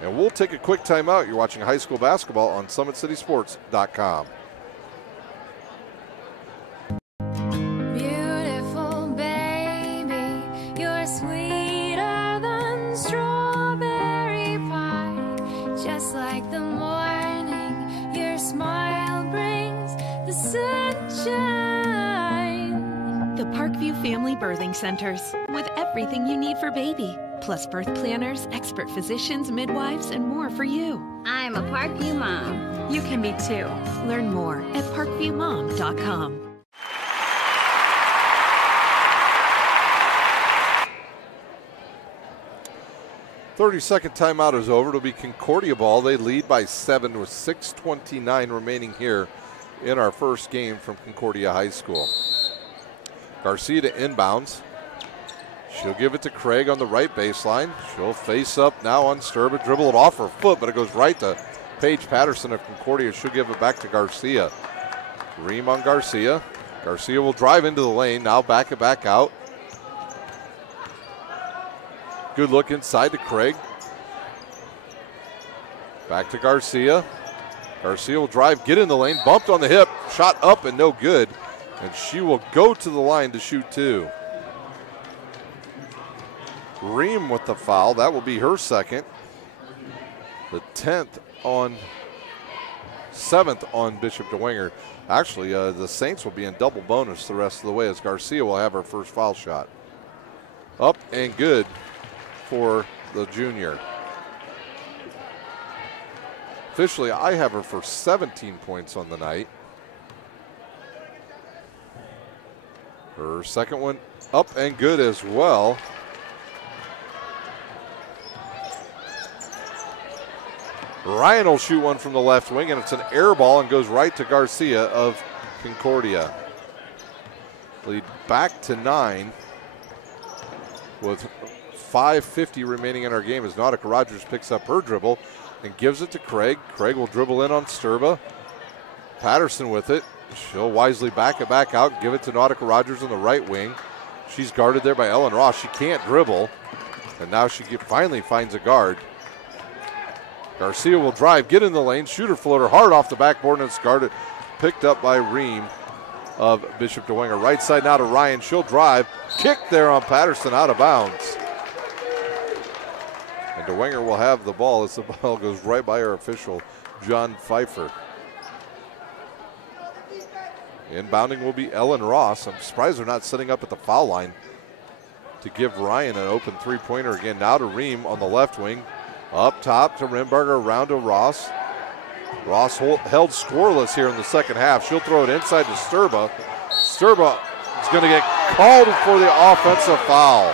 And we'll take a quick timeout. You're watching high school basketball on SummitCitySports.com. Beautiful baby, you're sweeter than strawberry pie. Just like the morning, your smile brings the sunshine. The Parkview Family Birthing Centers, with everything you need for baby, plus birth planners, expert physicians, midwives, and more for you. I'm a Parkview mom. You can be too. Learn more at parkviewmom.com. 30-second timeout is over. It'll be Concordia ball. They lead by 7 with 6:29 remaining here in our first game from Concordia High School. Garcia to inbounds. She'll give it to Craig on the right baseline. She'll face up now on Sturba, dribble it off her foot, but it goes right to Paige Patterson of Concordia. She'll give it back to Garcia. Ream on Garcia. Garcia will drive into the lane, now back it back out. Good look inside to Craig. Back to Garcia. Garcia will drive, get in the lane, bumped on the hip, shot up and no good. And she will go to the line to shoot two. Ream with the foul. That will be her second. The 7th on Bishop DeWinger. Actually, the Saints will be in double bonus the rest of the way as Garcia will have her first foul shot. Up and good for the junior. Officially, I have her for 17 points on the night. Her second one up and good as well. Ryan will shoot one from the left wing, and it's an air ball and goes right to Garcia of Concordia. Lead back to 9 with 5:50 remaining in our game as Nautica Rogers picks up her dribble and gives it to Craig. Craig will dribble in on Sturba. Patterson with it. She'll wisely back it back out and give it to Nautica Rogers on the right wing. She's guarded there by Ellen Ross. She can't dribble, and now she finally finds a guard. Garcia will drive, get in the lane, shoot her floater hard off the backboard, and it's guarded, picked up by Ream of Bishop DeWinger. Right side now to Ryan. She'll drive, kick there on Patterson, out of bounds. And DeWinger will have the ball as the ball goes right by our official, John Pfeiffer. Inbounding will be Ellen Ross. I'm surprised they're not setting up at the foul line to give Ryan an open three-pointer again. Now to Ream on the left wing. Up top to Rimberger, around to Ross. Ross held scoreless here in the second half. She'll throw it inside to Sturba. Sturba is going to get called for the offensive foul.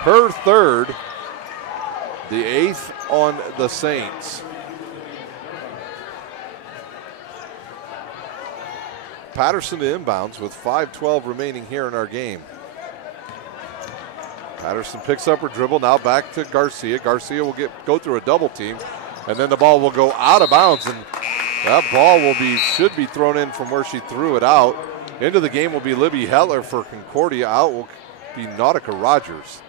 Her third, the 8th on the Saints. Patterson to inbounds with 5:12 remaining here in our game. Patterson picks up her dribble, now back to Garcia. Garcia will go through a double team, and then the ball will go out of bounds, and that ball should be thrown in from where she threw it out. Into the game will be Libby Hetler for Concordia. Out will be Nautica Rogers.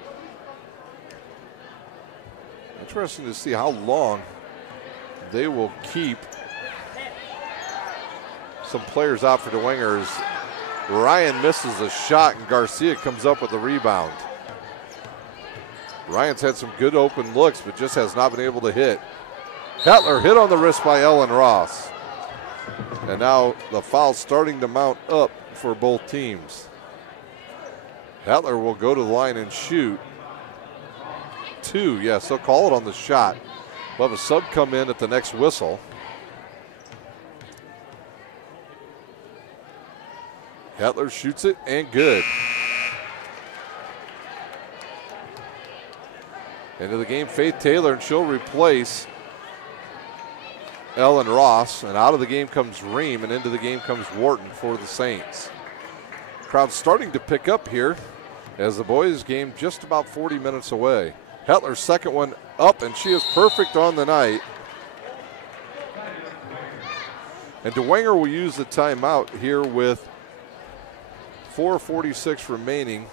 Interesting to see how long they will keep some players out for DeWinger as Ryan misses a shot and Garcia comes up with the rebound. Ryan's had some good open looks, but just has not been able to hit. Hetler hit on the wrist by Ellen Ross. And now the foul starting to mount up for both teams. Hetler will go to the line and shoot 2. Yes, they'll call it on the shot. We'll have a sub come in at the next whistle. Hetler shoots it and good. Into the game, Faith Taylor, and she'll replace Ellen Ross. And out of the game comes Ream, and into the game comes Wharton for the Saints. Crowd's starting to pick up here as the boys' game just about 40 minutes away. Hetler's second one up, and she is perfect on the night. And DeWinger will use the timeout here with 4:46 remaining.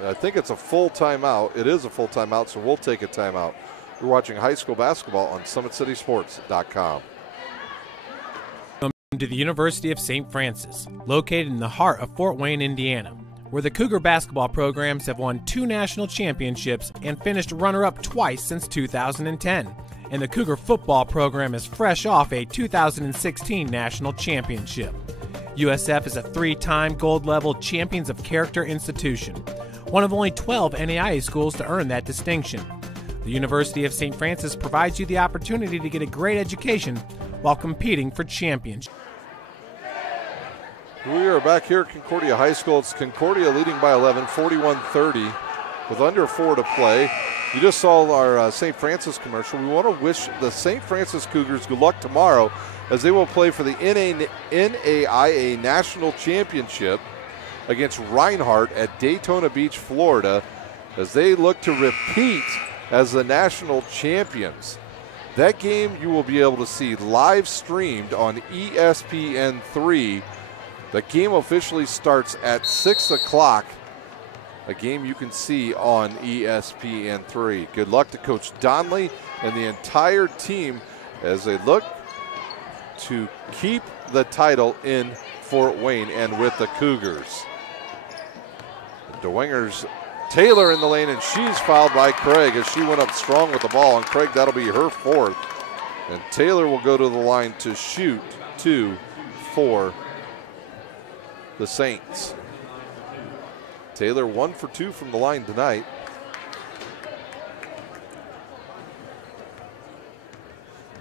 I think it's a full timeout. It is a full timeout, so we'll take a timeout. You're watching high school basketball on SummitCitySports.com. Welcome to the University of St. Francis, located in the heart of Fort Wayne, Indiana, where the Cougar basketball programs have won 2 national championships and finished runner-up twice since 2010. And the Cougar football program is fresh off a 2016 national championship. USF is a 3-time gold-level Champions of Character institution, one of only 12 NAIA schools to earn that distinction. The University of St. Francis provides you the opportunity to get a great education while competing for championship. We are back here at Concordia High School. It's Concordia leading by 11, 41-30, with under 4 to play. You just saw our St. Francis commercial. We want to wish the St. Francis Cougars good luck tomorrow as they will play for the NAIA National Championship against Reinhardt at Daytona Beach, Florida, as they look to repeat as the national champions. That game you will be able to see live streamed on ESPN3. The game officially starts at 6 o'clock. A game you can see on ESPN3. Good luck to Coach Donley and the entire team as they look to keep the title in Fort Wayne and with the Cougars. DeWinger's Taylor in the lane, and she's fouled by Craig as she went up strong with the ball. And Craig, that'll be her 4th. And Taylor will go to the line to shoot 2 for the Saints. Taylor 1 for 2 from the line tonight.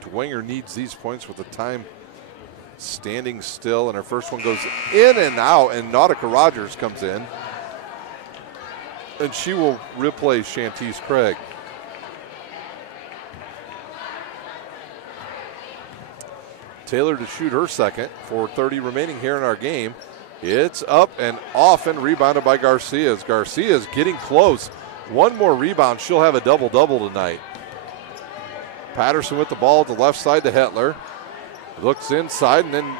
DeWinger needs these points with the time standing still, and her first one goes in and out, and Nautica Rogers comes in, and she will replace Shantice Craig. Taylor to shoot her second, 4:30 remaining here in our game. It's up and off and rebounded by Garcia. As Garcia is getting close. One more rebound, she'll have a double-double tonight. Patterson with the ball at the left side to Hetler. Looks inside, and then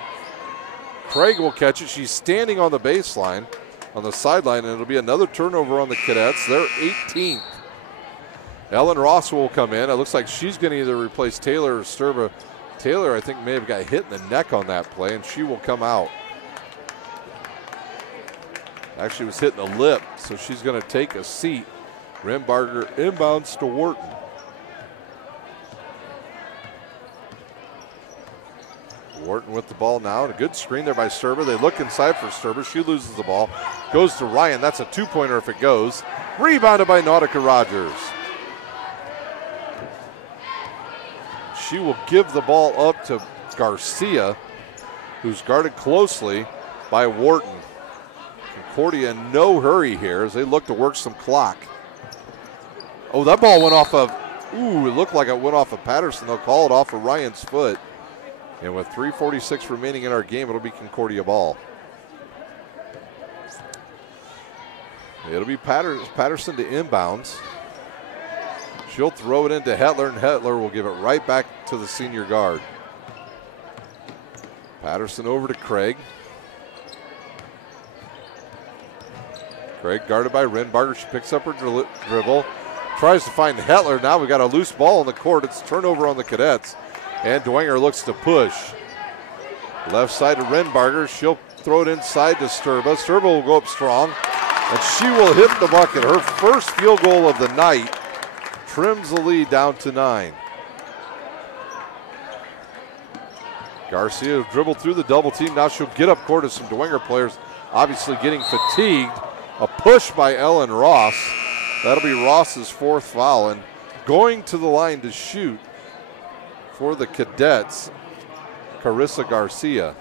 Craig will catch it. She's standing on the baseline, on the sideline, and it'll be another turnover on the Cadets. They're 18th. Ellen Ross will come in. It looks like she's going to either replace Taylor or Sturba. Taylor, I think, may have got hit in the neck on that play, and she will come out. Actually was hit in the lip, so she's going to take a seat. Rembarger inbounds to Wharton. Wharton with the ball now, and a good screen there by Sturba. They look inside for Sturba. She loses the ball. Goes to Ryan. That's a 2-pointer if it goes. Rebounded by Nautica Rogers. She will give the ball up to Garcia, who's guarded closely by Wharton. Concordia in no hurry here as they look to work some clock. Oh, that ball went off of, it looked like it went off of Patterson. They'll call it off of Ryan's foot. And with 3:46 remaining in our game, it'll be Concordia ball. It'll be Patterson to inbounds. She'll throw it into Hetler, and Hetler will give it right back to the senior guard. Patterson over to Craig. Craig guarded by Renbarger. She picks up her dribble. Tries to find Hetler. Now we've got a loose ball on the court. It's turnover on the Cadets. And DeWinger looks to push. Left side to Renbarger. She'll throw it inside to Sturba. Sturba will go up strong, and she will hit the bucket. Her first field goal of the night trims the lead down to 9. Garcia dribbled through the double team. Now she'll get up court as some DeWinger players obviously getting fatigued. A push by Ellen Ross. That'll be Ross's 4th foul, and going to the line to shoot for the Cadets, Carissa Garcia.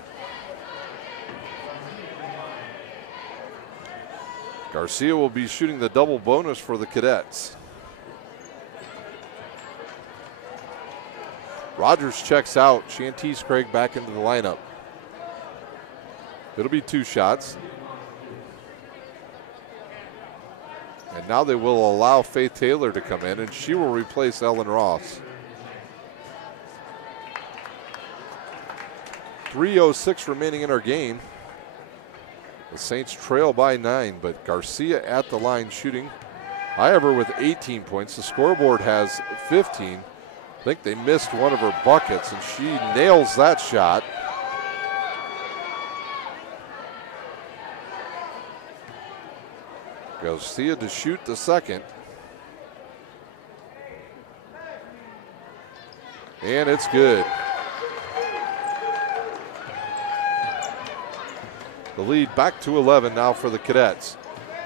Garcia will be shooting the double bonus for the Cadets. Rogers checks out. Shantice Craig back into the lineup. It'll be 2 shots. And now they will allow Faith Taylor to come in, and she will replace Ellen Ross. 3:06 remaining in our game. The Saints trail by 9, but Garcia at the line shooting. I have her with 18 points. The scoreboard has 15. I think they missed one of her buckets, and she nails that shot. Garcia to shoot the second. And it's good. The lead back to 11 now for the Cadets.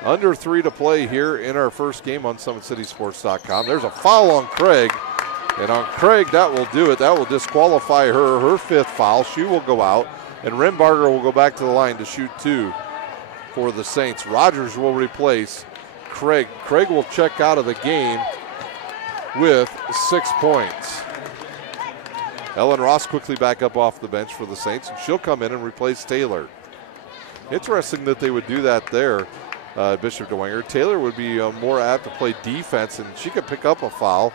Under 3 to play here in our first game on SummitCitySports.com. There's a foul on Craig. And on Craig, that will do it. That will disqualify her 5th foul. She will go out. And Renbarger will go back to the line to shoot 2 for the Saints. Rogers will replace Craig. Craig will check out of the game with 6 points. Ellen Ross quickly back up off the bench for the Saints, and she'll come in and replace Taylor. Interesting that they would do that there, Bishop DeWinger. Taylor would be more apt to play defense, and she could pick up a foul.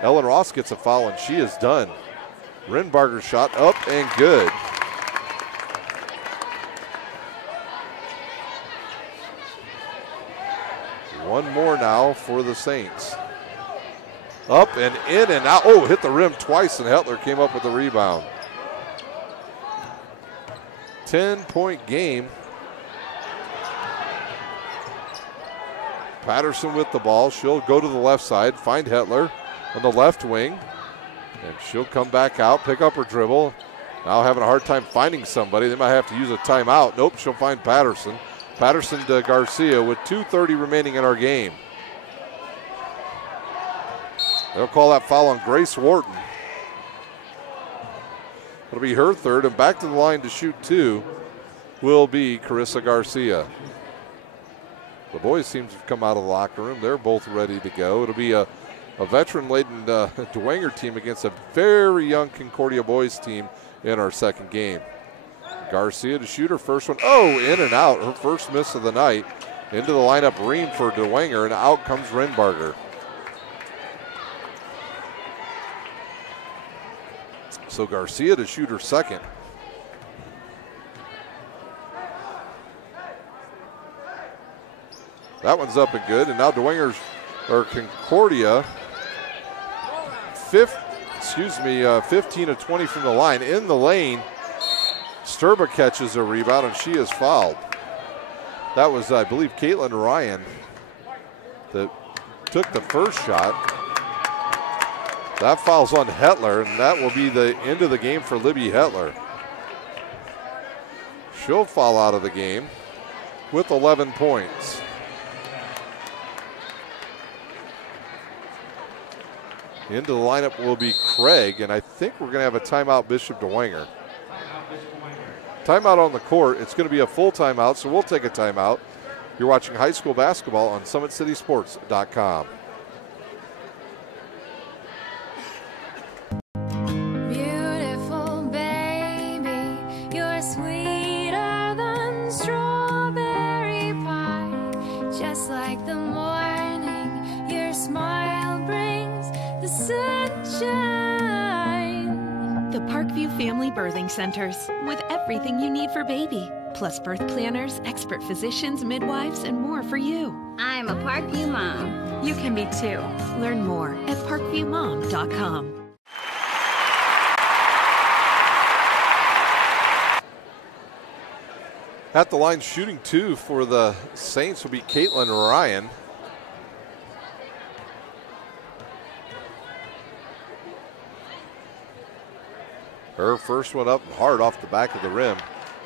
Ellen Ross gets a foul, and she is done. Renbarger's shot up and good. One more now for the Saints. Up and in and out. Oh, hit the rim twice, and Hetler came up with the rebound. 10-point game. Patterson with the ball. She'll go to the left side, find Hetler on the left wing. And she'll come back out, pick up her dribble. Now having a hard time finding somebody. They might have to use a timeout. Nope, she'll find Patterson. Patterson to Garcia with 2:30 remaining in our game. They'll call that foul on Grace Wharton. It'll be her third, and back to the line to shoot two will be Carissa Garcia. The boys seem to have come out of the locker room. They're both ready to go. It'll be a veteran-laden Dwenger team against a very young Concordia boys team in our second game. Garcia to shoot her first one. Oh, in and out. Her first miss of the night. Into the lineup, Ream for Dwenger, and out comes Renbarger. So Garcia to shoot her second. That one's up and good, and now Dwenger's, or Concordia, 15 of 20 from the line. In the lane, Sturba catches a rebound, and she is fouled. That was, I believe, Caitlin Ryan that took the first shot. That foul's on Hetler, and that will be the end of the game for Libby Hetler. She'll foul out of the game with 11 points. Into the lineup will be Craig, and I think we're going to have a timeout, Bishop Dwenger. Timeout on the court. It's going to be a full timeout, so we'll take a timeout. You're watching high school basketball on SummitCitySports.com. Beautiful baby, you're sweeter than strawberry pie. Just like the morning, your smile brings the sunshine. The Parkview Family Birthing Centers, with everything you need for baby, plus birth planners, expert physicians, midwives, and more for you. I'm a Parkview mom. You can be too. Learn more at parkviewmom.com. At the line shooting two for the Saints will be Caitlin Ryan. Her first one up hard off the back of the rim.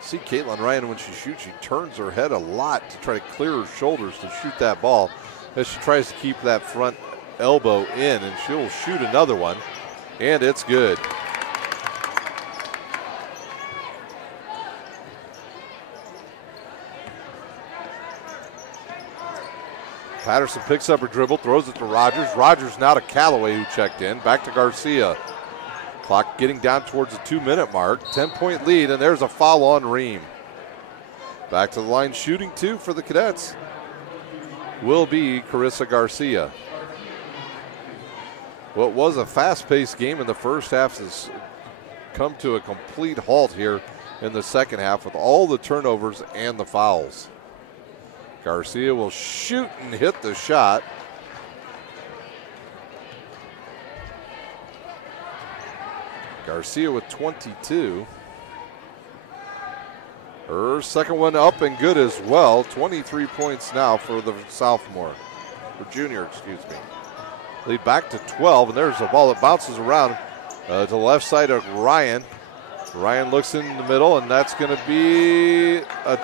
See Caitlin Ryan, when she shoots, she turns her head a lot to try to clear her shoulders to shoot that ball as she tries to keep that front elbow in, and she'll shoot another one, and it's good. Patterson picks up her dribble, throws it to Rogers. Rogers now to Callaway, who checked in. Back to Garcia. Clock getting down towards the 2-minute mark. 10-point lead, and there's a foul on Ream. Back to the line shooting two for the Cadets will be Carissa Garcia. What was a fast-paced game in the first half has come to a complete halt here in the second half with all the turnovers and the fouls. Garcia will shoot and hit the shot. Garcia with 22. Her second one up and good as well. 23 points now for the sophomore, or junior, excuse me. Lead back to 12, and there's a ball that bounces around to the left side of Ryan. Ryan looks in the middle, and that's going to be a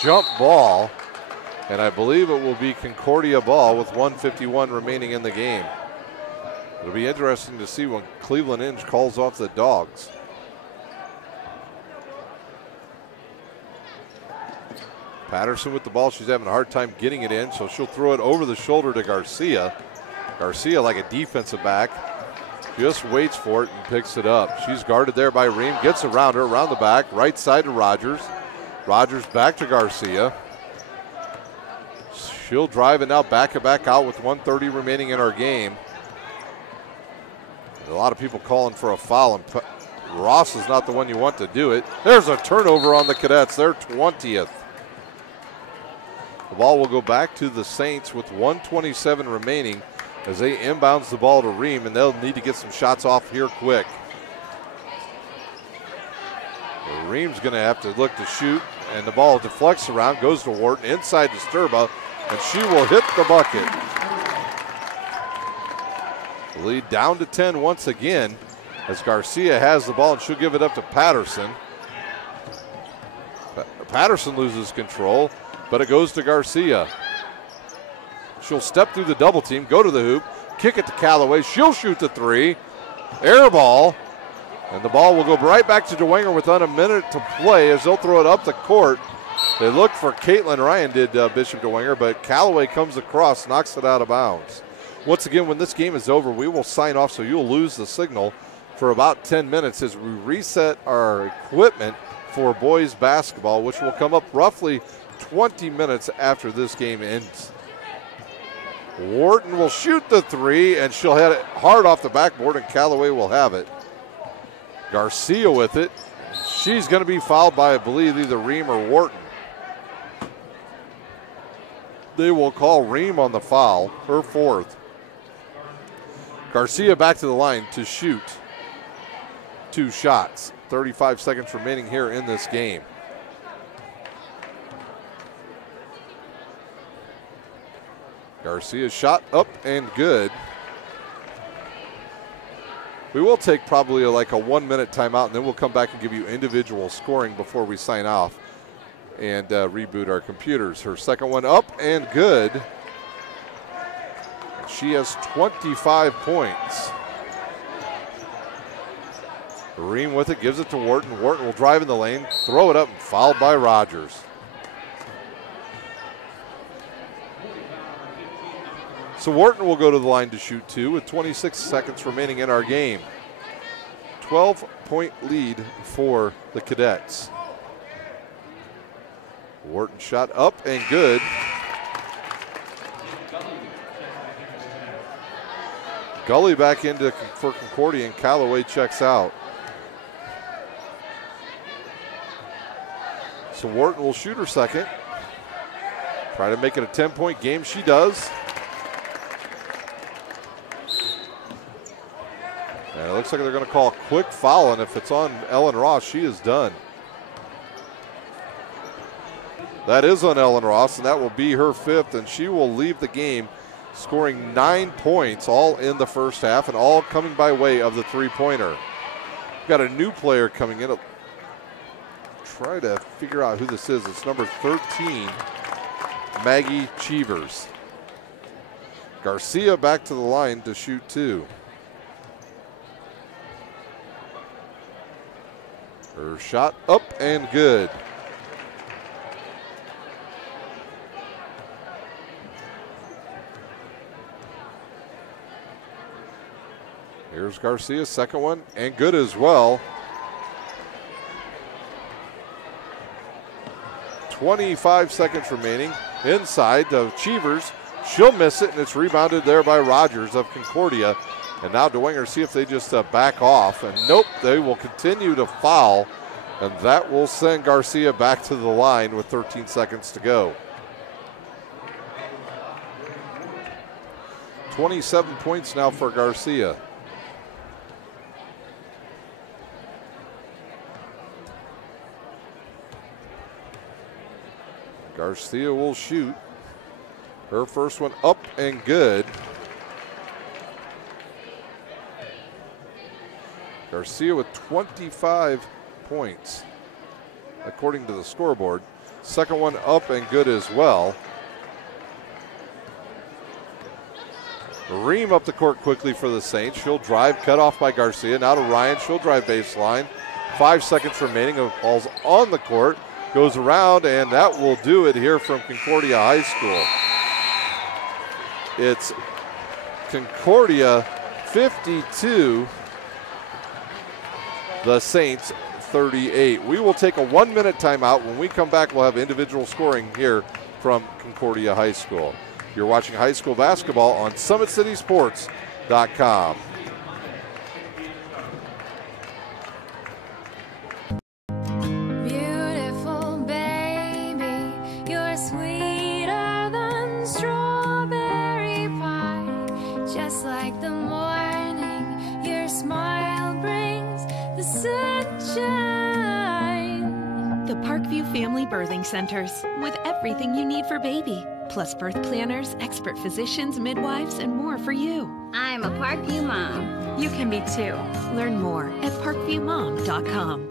jump ball. And I believe it will be Concordia ball with 1:51 remaining in the game. It'll be interesting to see when Cleveland Inge calls off the Dogs. Patterson with the ball. She's having a hard time getting it in, so she'll throw it over the shoulder to Garcia. Garcia, like a defensive back, just waits for it and picks it up. She's guarded there by Ream. Gets around her, around the back, right side to Rogers. Rogers back to Garcia. She'll drive it now back out with 1:30 remaining in our game. A lot of people calling for a foul, and Ross is not the one you want to do it. There's a turnover on the Cadets, their 20th. The ball will go back to the Saints with 1:27 remaining as they inbounds the ball to Ream, and they'll need to get some shots off here quick. Ream's going to have to look to shoot, and the ball deflects around, goes to Wharton, inside to Sturba, and she will hit the bucket. Lead down to 10 once again as Garcia has the ball, and she'll give it up to Patterson. Patterson loses control, but it goes to Garcia. She'll step through the double team, go to the hoop, kick it to Callaway. She'll shoot the three. Air ball. And the ball will go right back to DeWanger with under a minute to play as they'll throw it up the court. They looked for Caitlin Ryan, did Bishop DeWanger, but Callaway comes across, knocks it out of bounds. Once again, when this game is over, we will sign off, so you'll lose the signal for about 10 minutes as we reset our equipment for boys basketball, which will come up roughly 20 minutes after this game ends. Wharton will shoot the three, and she'll hit it hard off the backboard, and Callaway will have it. Garcia with it. She's going to be fouled by, I believe, either Ream or Wharton. They will call Ream on the foul, her fourth. Garcia back to the line to shoot 2 shots. 35 seconds remaining here in this game. Garcia's shot up and good. We will take probably like a 1 minute timeout, and then we'll come back and give you individual scoring before we sign off and reboot our computers. Her second one up and good. She has 25 points. Ream with it, gives it to Wharton. Wharton will drive in the lane, throw it up, and fouled by Rogers. So Wharton will go to the line to shoot 2 with 26 seconds remaining in our game. 12-point lead for the Cadets. Wharton shot up and good. Gully back into for Concordia, and Callaway checks out. So Wharton will shoot her second. Try to make it a 10-point game. She does. And it looks like they're going to call a quick foul, and if it's on Ellen Ross, she is done. That is on Ellen Ross, and that will be her fifth, and she will leave the game scoring 9 points, all in the first half, and all coming by way of the three-pointer. We've got a new player coming in. Try to figure out who this is. It's number 13, Maggie Cheevers. Garcia back to the line to shoot 2. Her shot up and good. Here's Garcia's second one, and good as well. 25 seconds remaining. Inside to Cheevers. She'll miss it, and it's rebounded there by Rogers of Concordia. And now DeWanger see if they just back off. And nope, they will continue to foul. And that will send Garcia back to the line with 13 seconds to go. 27 points now for Garcia. Garcia will shoot. Her first one up and good. Garcia with 25 points, according to the scoreboard. Second one up and good as well. Ream up the court quickly for the Saints. She'll drive, cut off by Garcia. Now to Ryan. She'll drive baseline. 5 seconds remaining. The ball's on the court. Goes around, and that will do it here from Concordia High School. It's Concordia 52, the Saints 38. We will take a 1 minute timeout. When we come back, we'll have individual scoring here from Concordia High School. You're watching high school basketball on SummitCitySports.com. Family Birthing Centers, with everything you need for baby, plus birth planners, expert physicians, midwives, and more for you. I'm a Parkview mom. You can be too. Learn more at parkviewmom.com.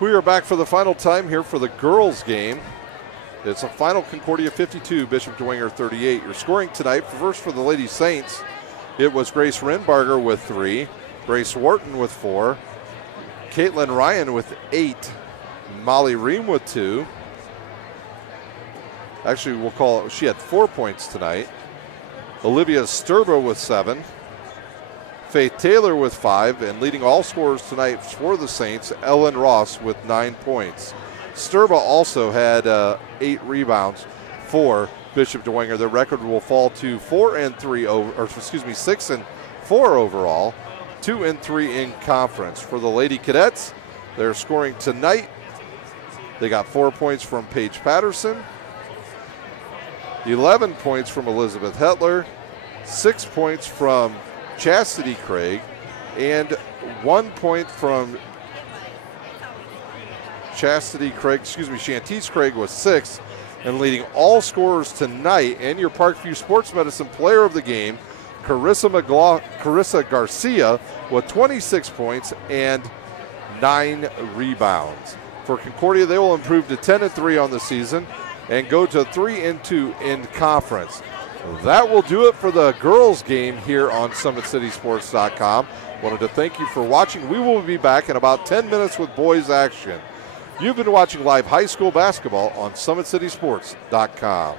We are back for the final time here for the girls' game. It's a final Concordia 52, Bishop Dwenger 38. Your scoring tonight, first for the Lady Saints, it was Grace Renbarger with 3, Grace Wharton with 4, Caitlin Ryan with 8, Molly Ream with 2. Actually, we'll call it, she had 4 points tonight. Olivia Sturba with 7. Faith Taylor with 5, and leading all scorers tonight for the Saints, Ellen Ross with 9 points. Sturba also had 8 rebounds for Bishop Dwenger. The record will fall to 6 and 4 overall, 2 and 3 in conference. For the Lady Cadets, they're scoring tonight. They got 4 points from Paige Patterson, 11 points from Elizabeth Hetler, 6 points from Chastity Craig, and 1 point from Shantice Craig was 6, and leading all scorers tonight, and your Parkview Sports Medicine player of the game, Carissa Garcia with 26 points and 9 rebounds. For Concordia, they will improve to 10-3 on the season and go to 3-2 in conference. That will do it for the girls' game here on SummitCitySports.com. Wanted to thank you for watching. We will be back in about 10 minutes with boys action. You've been watching live high school basketball on SummitCitySports.com.